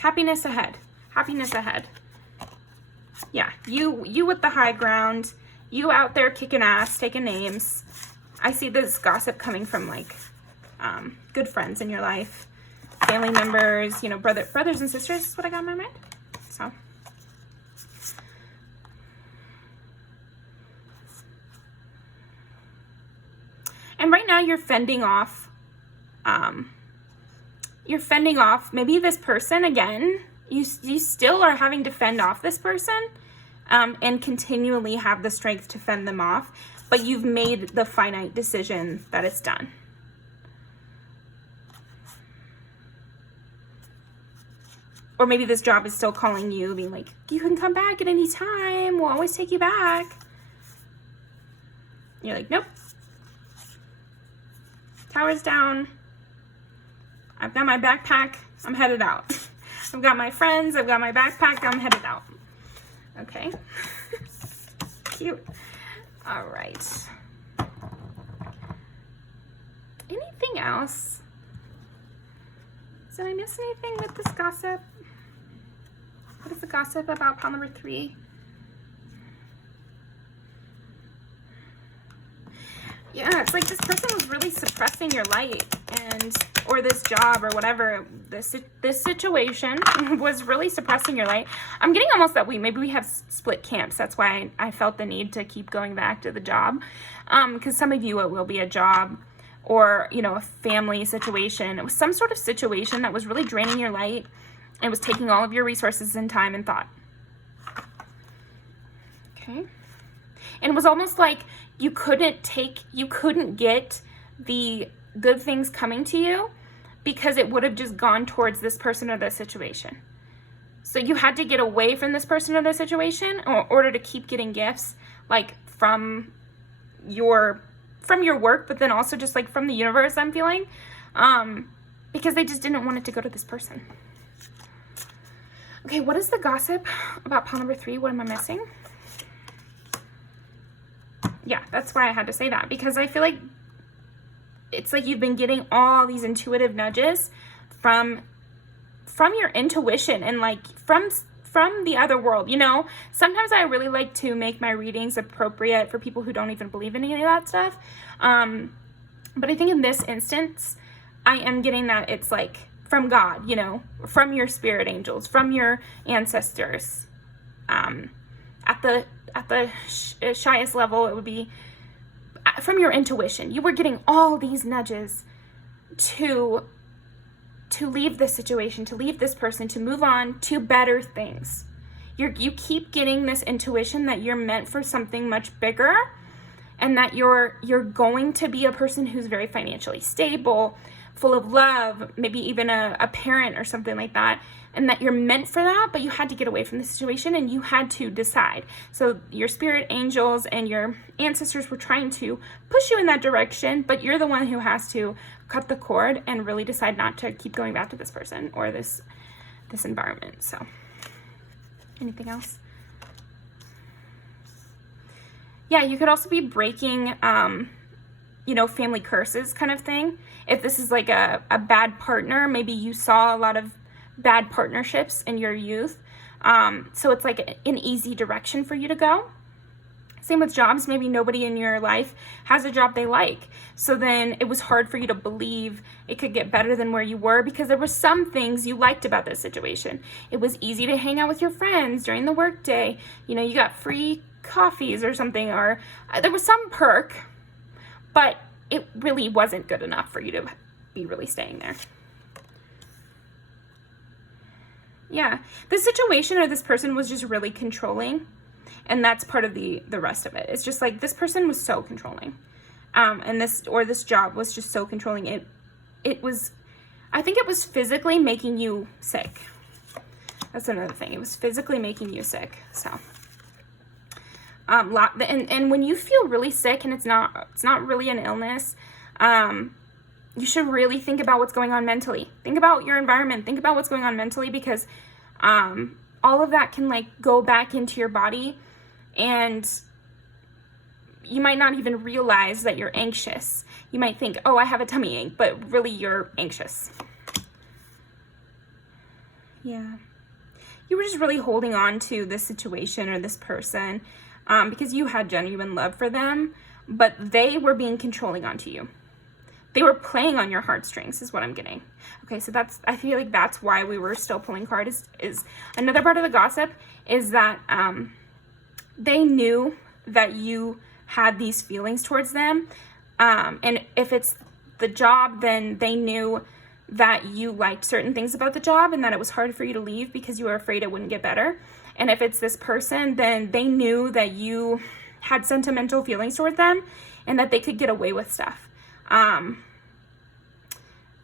Happiness ahead. Happiness ahead. Yeah. You with the high ground, you out there kicking ass, taking names. I see this gossip coming from like, good friends in your life. Family members, you know, brothers and sisters is what I got in my mind. So, and right now you're fending off maybe this person again. You still are having to fend off this person, and continually have the strength to fend them off, but you've made the finite decision that it's done. Or maybe this job is still calling you, being like, you can come back at any time. We'll always take you back. You're like, nope. Tower's down. I've got my backpack. I'm headed out. I've got my friends. I've got my backpack. I'm headed out. Okay. Cute. All right. Anything else? Did I miss anything with this gossip? What is the gossip about pile number 3? Yeah, it's like this person was really suppressing your light, or this job or whatever, this situation was really suppressing your light. I'm getting almost that maybe we have split camps. That's why I felt the need to keep going back to the job, because some of you, it will be a job, or, you know, a family situation. It was some sort of situation that was really draining your light. It was taking all of your resources and time and thought. Okay. And it was almost like you couldn't get the good things coming to you because it would have just gone towards this person or this situation. So you had to get away from this person or this situation in order to keep getting gifts, like from your work, but then also just like from the universe, I'm feeling, because they just didn't want it to go to this person. Okay, what is the gossip about pile number 3? What am I missing? Yeah, that's why I had to say that, because I feel like it's like you've been getting all these intuitive nudges from your intuition and like from the other world, you know? Sometimes I really like to make my readings appropriate for people who don't even believe in any of that stuff. But I think in this instance, I am getting that it's like from God, you know, from your spirit angels, from your ancestors. At the shyest level, it would be from your intuition. You were getting all these nudges to leave this situation, to leave this person, to move on to better things. You keep getting this intuition that you're meant for something much bigger, and that you're going to be a person who's very financially stable, full of love, maybe even a parent or something like that, and that you're meant for that, but you had to get away from the situation and you had to decide. So your spirit angels and your ancestors were trying to push you in that direction, but you're the one who has to cut the cord and really decide not to keep going back to this person or this environment. So anything else? Yeah, you could also be breaking, you know, family curses kind of thing. If this is like a bad partner, maybe you saw a lot of bad partnerships in your youth. So it's like an easy direction for you to go. Same with jobs. Maybe nobody in your life has a job they like. So then it was hard for you to believe it could get better than where you were because there were some things you liked about this situation. It was easy to hang out with your friends during the workday. You know, you got free coffees or something, or there was some perk, but it really wasn't good enough for you to be really staying there. Yeah, this situation or this person was just really controlling, and that's part of the rest of it. It's just like this person was so controlling, and this job was just so controlling. It was, I think it was physically making you sick. That's another thing. It was physically making you sick. So, and when you feel really sick and it's not really an illness, you should really think about what's going on mentally. Think about your environment. Think about what's going on mentally, because all of that can like go back into your body, and you might not even realize that you're anxious. You might think, oh, I have a tummy ache, but really you're anxious. Yeah. You were just really holding on to this situation or this person because you had genuine love for them, but they were being controlling onto you. They were playing on your heartstrings is what I'm getting. Okay, so I feel like that's why we were still pulling cards. Is another part of the gossip is that they knew that you had these feelings towards them. And if it's the job, then they knew that you liked certain things about the job and that it was hard for you to leave because you were afraid it wouldn't get better. And if it's this person, then they knew that you had sentimental feelings toward them and that they could get away with stuff.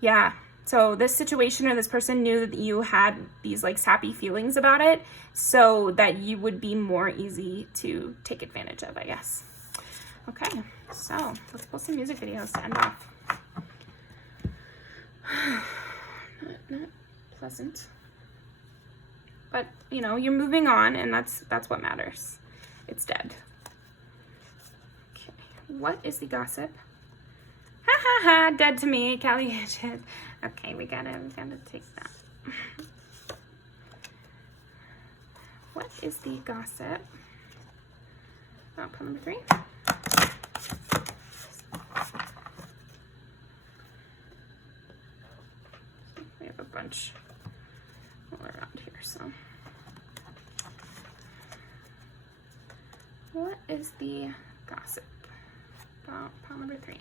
Yeah, so this situation or this person knew that you had these like sappy feelings about it, so that you would be more easy to take advantage of, I guess. Okay, so let's pull some music videos to end off. Not pleasant, but you know, you're moving on, and that's what matters. It's dead. Okay, what is the gossip? Ha ha ha, dead to me, Callie. Okay, we gotta take that. What is the gossip? Oh, pile number 3. We have a bunch all around here, so. What is the gossip about pile number 3?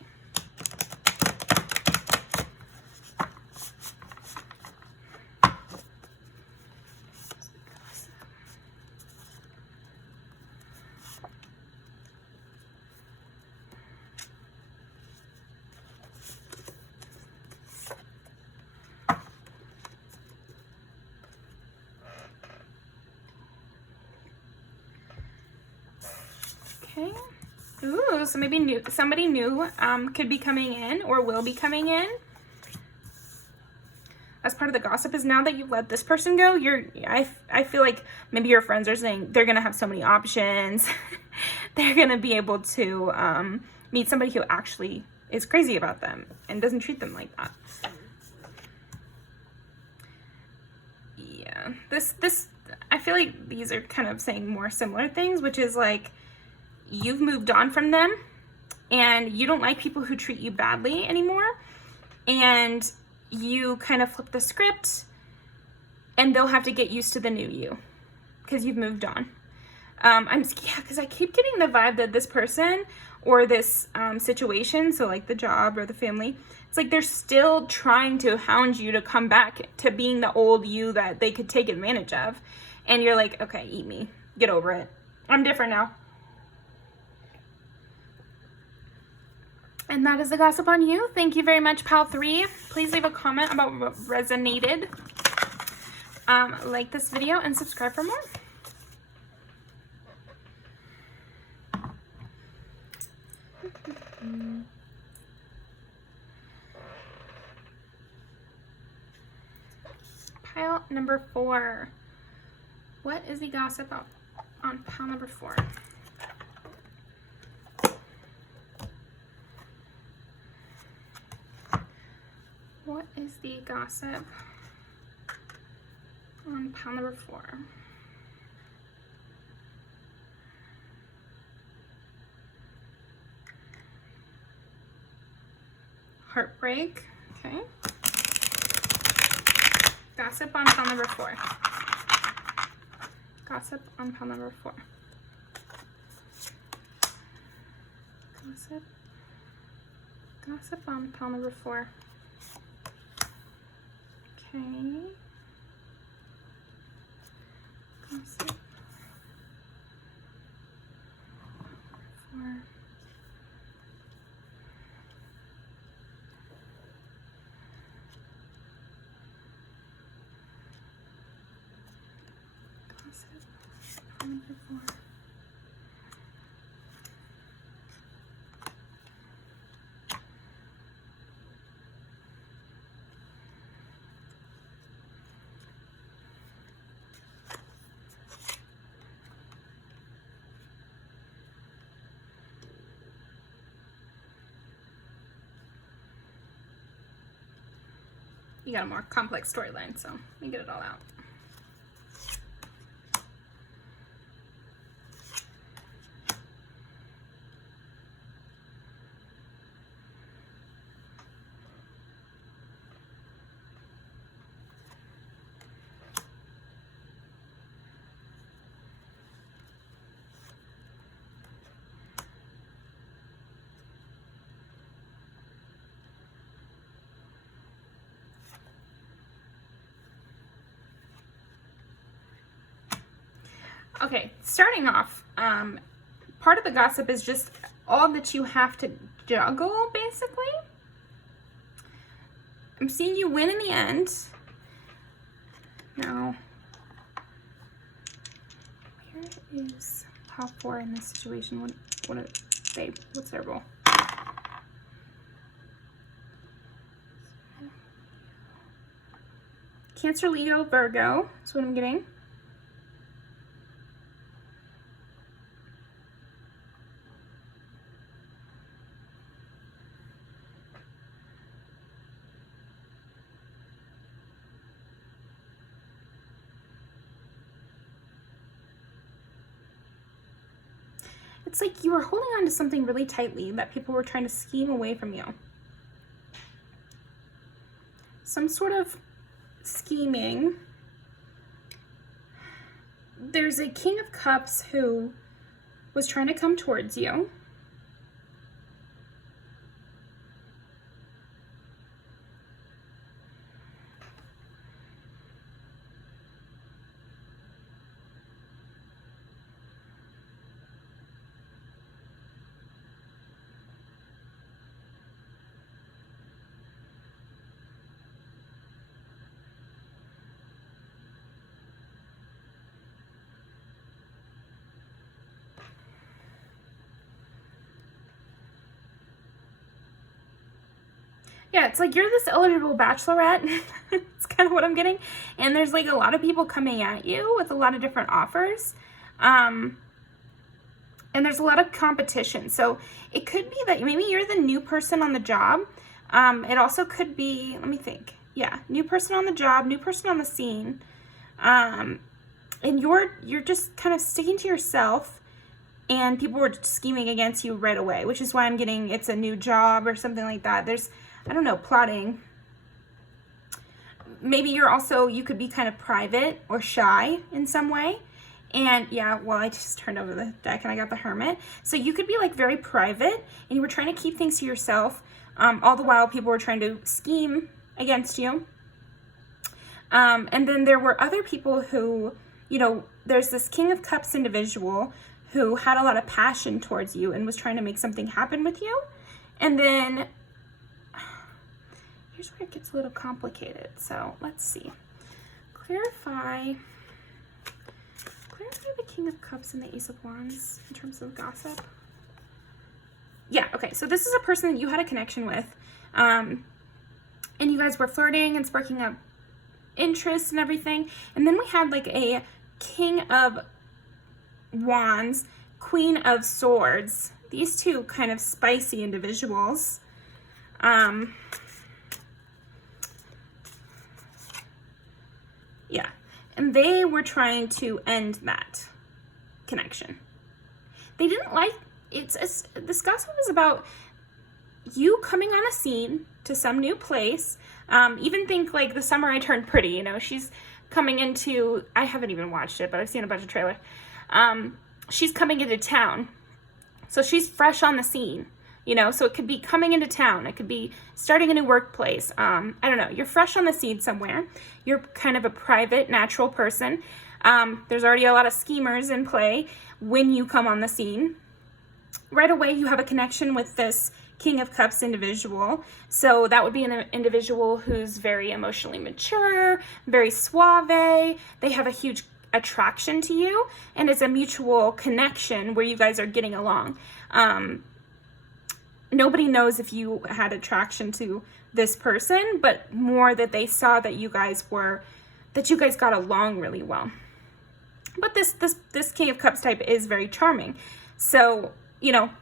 Okay. Ooh, so maybe somebody new could be coming in or will be coming in. As part of the gossip is now that you've let this person go, I feel like maybe your friends are saying they're gonna have so many options. They're gonna be able to meet somebody who actually is crazy about them and doesn't treat them like that. Yeah, this I feel like these are kind of saying more similar things, which is like you've moved on from them and you don't like people who treat you badly anymore, and you kind of flip the script and they'll have to get used to the new you because you've moved on. Because I keep getting the vibe that this person or this situation, so like the job or the family, it's like they're still trying to hound you to come back to being the old you that they could take advantage of. And you're like, okay, eat me. Get over it. I'm different now. And that is the gossip on you. Thank you very much, Pal 3. Please leave a comment about what resonated. Like this video and subscribe for more. Pile number 4. What is the gossip on pile number 4? What is the gossip on pile number 4? Heartbreak. Okay. Gossip on pile number 4. Gossip on pile number 4. Gossip. Gossip on pile number 4. Okay. Gossip. 4. Gossip. Number 4. You got a more complex storyline, so let me get it all out. Okay, starting off, part of the gossip is just all that you have to juggle, basically. I'm seeing you win in the end. Now, where is top 4 in this situation? What's their role? Cancer, Leo, Virgo is what I'm getting. It's like you were holding on to something really tightly that people were trying to scheme away from you. Some sort of scheming. There's a King of Cups who was trying to come towards you. Yeah, it's like you're this eligible bachelorette. It's kind of what I'm getting. And there's like a lot of people coming at you with a lot of different offers. And there's a lot of competition. So it could be that maybe you're the new person on the job. It also could be, let me think. Yeah, new person on the job, new person on the scene. And you're just kind of sticking to yourself, and people were scheming against you right away, which is why I'm getting it's a new job or something like that. There's, I don't know, plotting. Maybe you could be kind of private or shy in some way. And yeah, well, I just turned over the deck and I got the Hermit. So you could be like very private and you were trying to keep things to yourself. All the while people were trying to scheme against you. And then there were other people who, there's this King of Cups individual who had a lot of passion towards you and was trying to make something happen with you. And then here's where it gets a little complicated. So let's see. Clarify the King of Cups and the Ace of Wands in terms of gossip. Yeah, okay, so this is a person that you had a connection with, and you guys were flirting and sparking up interest and everything, and then we had like a King of Wands, Queen of Swords, these two kind of spicy individuals. Yeah, and they were trying to end that connection. They didn't like this gossip is about you coming on a scene to some new place. Even think like The Summer I Turned Pretty, she's coming into, I haven't even watched it, but I've seen a bunch of trailers. She's coming into town. So she's fresh on the scene, so it could be coming into town. It could be starting a new workplace. I don't know. You're fresh on the scene somewhere. You're kind of a private, natural person. There's already a lot of schemers in play when you come on the scene. Right away, you have a connection with this King of Cups individual. So that would be an individual who's very emotionally mature, very suave. They have a huge attraction to you, and it's a mutual connection where you guys are getting along. Nobody knows if you had attraction to this person, but more that they saw that you guys got along really well. But this King of Cups type is very charming. So,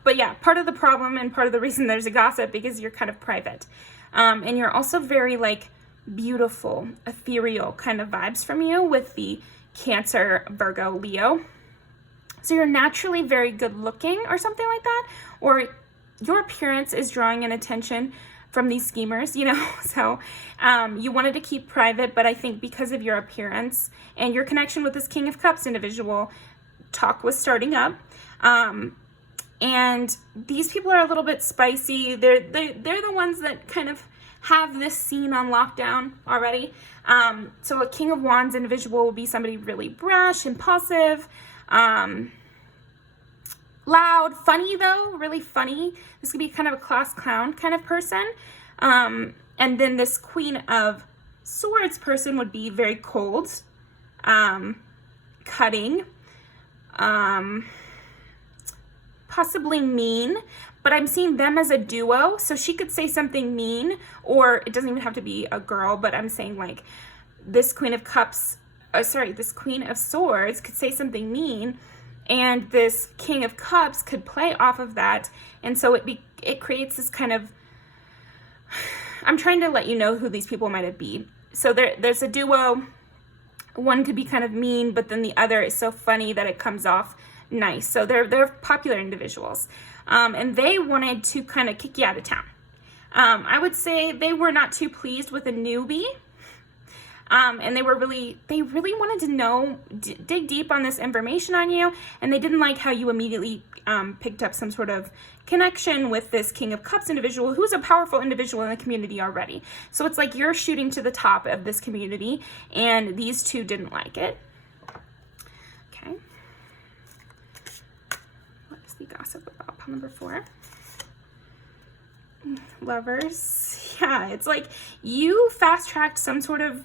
but yeah, part of the problem and part of the reason there's a gossip because you're kind of private. And you're also very like beautiful, ethereal kind of vibes from you with the Cancer, Virgo, Leo. So you're naturally very good looking or something like that, or your appearance is drawing an attention from these schemers, so you wanted to keep private, but I think because of your appearance and your connection with this King of Cups individual, talk was starting up. And these people are a little bit spicy. They're the ones that kind of have this scene on lockdown already. So a King of Wands individual will be somebody really brash, impulsive, loud, funny though, really funny. This could be kind of a class clown kind of person. And then this Queen of Swords person would be very cold, cutting, possibly mean, but I'm seeing them as a duo. So she could say something mean, or it doesn't even have to be a girl, but I'm saying like this Queen of Swords could say something mean, and this King of Cups could play off of that. And so it creates this kind of, I'm trying to let you know who these people might be. So there's a duo. One could be kind of mean, but then the other is so funny that it comes off nice. So they're popular individuals. And they wanted to kind of kick you out of town. I would say they were not too pleased with a newbie. And they really wanted to know, dig deep on this information on you, and they didn't like how you immediately picked up some sort of connection with this King of Cups individual who's a powerful individual in the community already. So it's like you're shooting to the top of this community, and these two didn't like it. Okay. What is the gossip about? Pile number 4. Lovers. Yeah, it's like you fast-tracked some sort of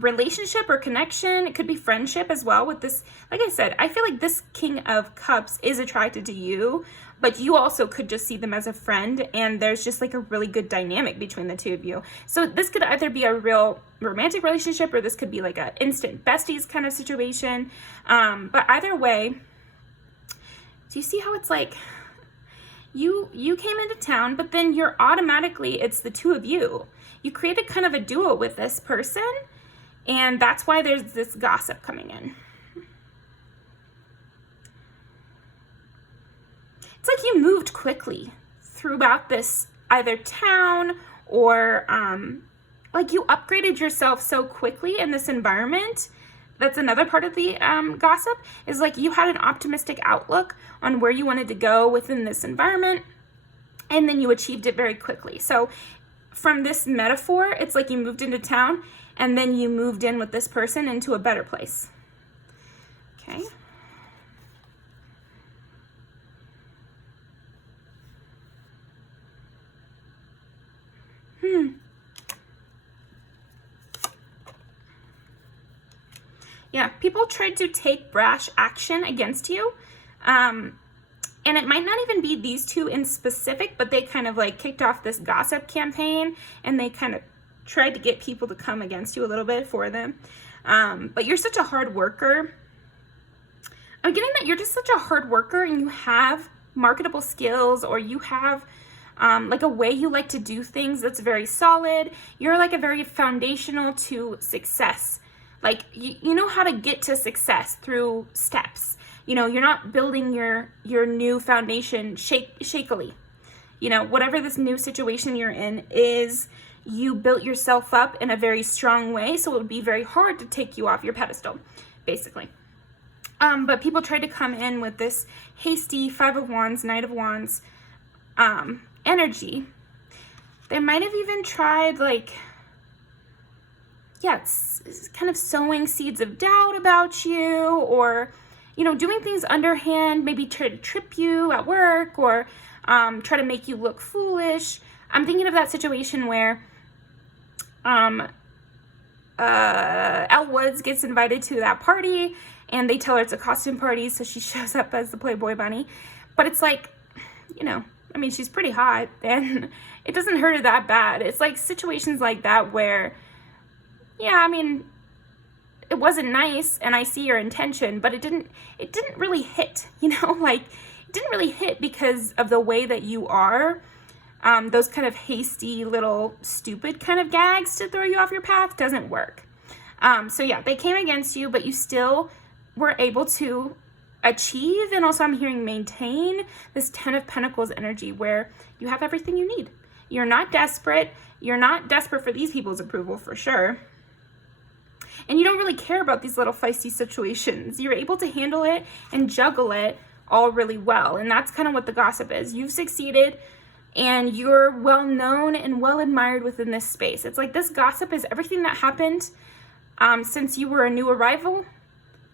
relationship or connection. It could be friendship as well with this. Like I said, I feel like this King of Cups is attracted to you, but you also could just see them as a friend, and there's just like a really good dynamic between the two of you. So this could either be a real romantic relationship, or this could be like an instant besties kind of situation. But either way, do you see how it's like you came into town, but then you're automatically, it's the two of you. You created kind of a duo with this person, and that's why there's this gossip coming in. It's like you moved quickly throughout this either town, or like you upgraded yourself so quickly in this environment. That's another part of the gossip, is like you had an optimistic outlook on where you wanted to go within this environment, and then you achieved it very quickly. So from this metaphor, it's like you moved into town, and then you moved in with this person into a better place. Okay. Yeah, people tried to take brash action against you. And it might not even be these two in specific, but they kind of like kicked off this gossip campaign, and they kind of tried to get people to come against you a little bit for them. But you're such a hard worker. I'm getting that you're just such a hard worker, and you have marketable skills, or you have like a way you like to do things that's very solid. You're like a very foundational to success. Like you know how to get to success through steps. You know, you're not building your new foundation shakily. You know, whatever this new situation you're in is, you built yourself up in a very strong way, so it would be very hard to take you off your pedestal, basically. But people tried to come in with this hasty 5 of Wands, Knight of Wands energy. They might have even tried, like, yeah, it's kind of sowing seeds of doubt about you, or, you know, doing things underhand, maybe try to trip you at work, or try to make you look foolish. I'm thinking of that situation where Elle Woods gets invited to that party, and they tell her it's a costume party, so she shows up as the Playboy bunny. But it's like, you know, I mean, she's pretty hot, and it doesn't hurt her that bad. It's like situations like that where, yeah, I mean, it wasn't nice, and I see your intention, but it didn't really hit, you know, like, it didn't really hit because of the way that you are. Those kind of hasty little stupid kind of gags to throw you off your path doesn't work. So yeah, they came against you, but you still were able to achieve, and also I'm hearing maintain this 10 of Pentacles energy where you have everything you need. You're not desperate. You're not desperate for these people's approval, for sure. And you don't really care about these little feisty situations. You're able to handle it and juggle it all really well. And that's kind of what the gossip is. You've succeeded, and you're well known and well admired within this space. It's like this gossip is everything that happened since you were a new arrival,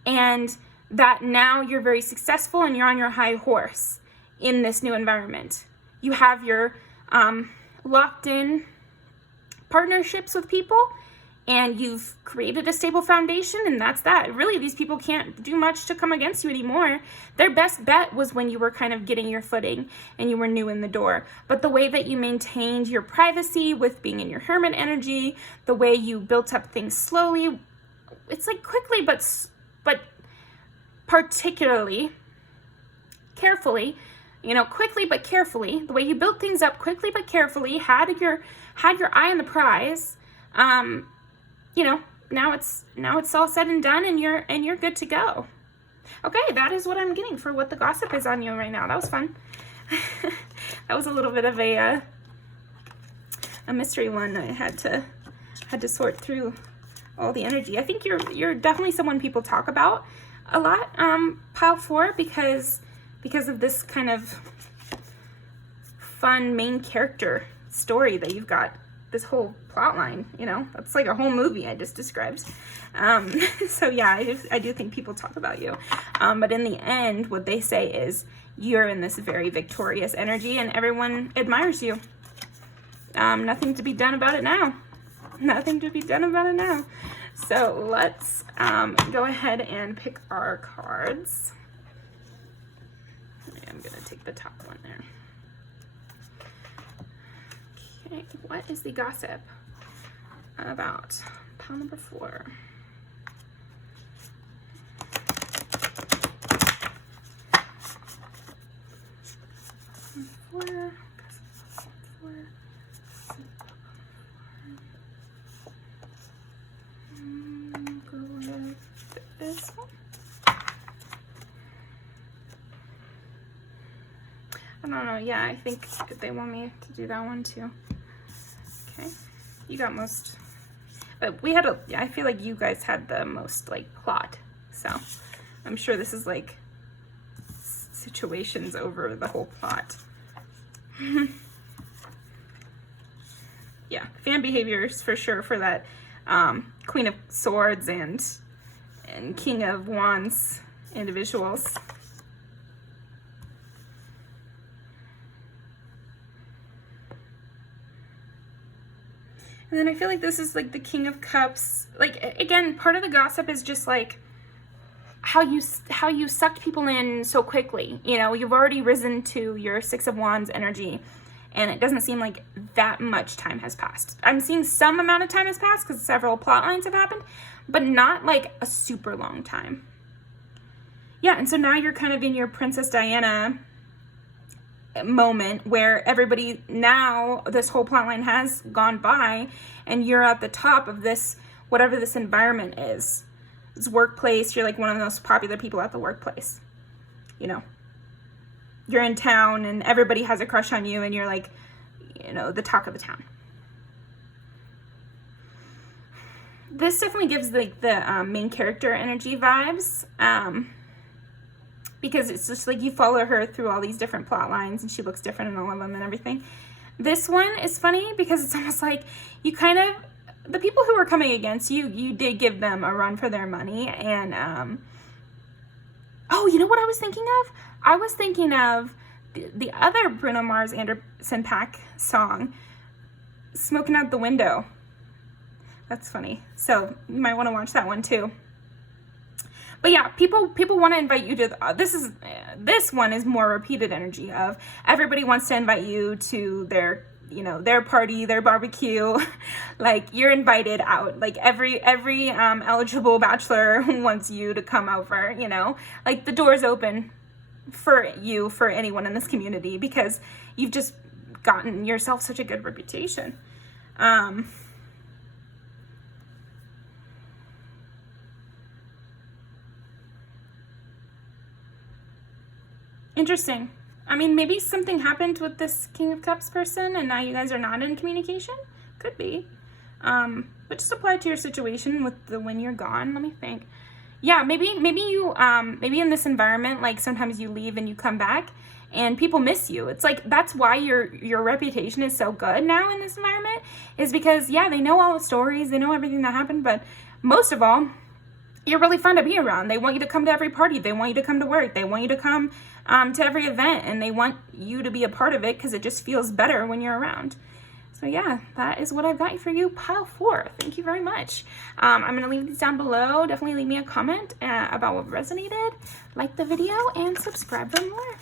and that now you're very successful and you're on your high horse in this new environment. You have your locked in partnerships with people, and you've created a stable foundation, and that's that. Really, these people can't do much to come against you anymore. Their best bet was when you were kind of getting your footing and you were new in the door. But the way that you maintained your privacy with being in your hermit energy, the way you built up things slowly, it's like quickly, but particularly carefully, you know, quickly but carefully, the way you built things up quickly but carefully, had your eye on the prize. You know, now it's all said and done, and you're good to go. Okay, that is what I'm getting for what the gossip is on you right now. That was fun. That was a little bit of a mystery one. I had to sort through all the energy. I think you're definitely someone people talk about a lot, pile 4, because of this kind of fun main character story that you've got. This whole plot line, you know, that's like a whole movie I just described. So yeah, I do think people talk about you. But in the end, what they say is you're in this very victorious energy, and everyone admires you. Nothing to be done about it now. Nothing to be done about it now. So let's go ahead and pick our cards. I'm going to take the top one there. Okay, what is the gossip about pile number 4? Go with this one. I don't know. Yeah, I think they want me to do that one too. Okay, you got most, but we had I feel like you guys had the most like plot, so I'm sure this is like situations over the whole plot. Yeah, fan behaviors for sure for that Queen of Swords and King of Wands individuals. And then I feel like this is like the King of Cups. Like, again, part of the gossip is just like how you sucked people in so quickly. You know, you've already risen to your 6 of Wands energy, and it doesn't seem like that much time has passed. I'm seeing some amount of time has passed because several plot lines have happened, but not like a super long time. Yeah, and so now you're kind of in your Princess Diana moment where everybody, now this whole plot line has gone by and you're at the top of this, whatever this environment is. This workplace, you're like one of the most popular people at the workplace. You know, you're in town and everybody has a crush on you and you're like, you know, the talk of the town. This definitely gives like the main character energy vibes. Because it's just like you follow her through all these different plot lines and she looks different in all of them and everything. This one is funny because it's almost like you kind of, the people who were coming against you, you did give them a run for their money. And, oh, you know what I was thinking of? I was thinking of the other Bruno Mars Anderson .Paak song, Smoking Out the Window. That's funny. So you might want to watch that one too. But yeah, people want to invite you to, this one is more repeated energy of everybody wants to invite you to their, you know, their party, their barbecue. Like you're invited out. Like every eligible bachelor wants you to come over, you know, like the door's open for you, for anyone in this community, because you've just gotten yourself such a good reputation. Interesting. I mean, maybe something happened with this King of Cups person and now you guys are not in communication. Could be. But just apply it to your situation with the when you're gone. Let me think. Yeah, maybe you, maybe in this environment, like sometimes you leave and you come back and people miss you. It's like, that's why your reputation is so good now in this environment, is because, yeah, they know all the stories, they know everything that happened, but most of all, you're really fun to be around. They want you to come to every party. They want you to come to work. They want you to come to every event, and they want you to be a part of it because it just feels better when you're around. So yeah, that is what I've got for you, pile 4. Thank you very much. I'm going to leave these down below. Definitely leave me a comment about what resonated, like the video, and subscribe for more.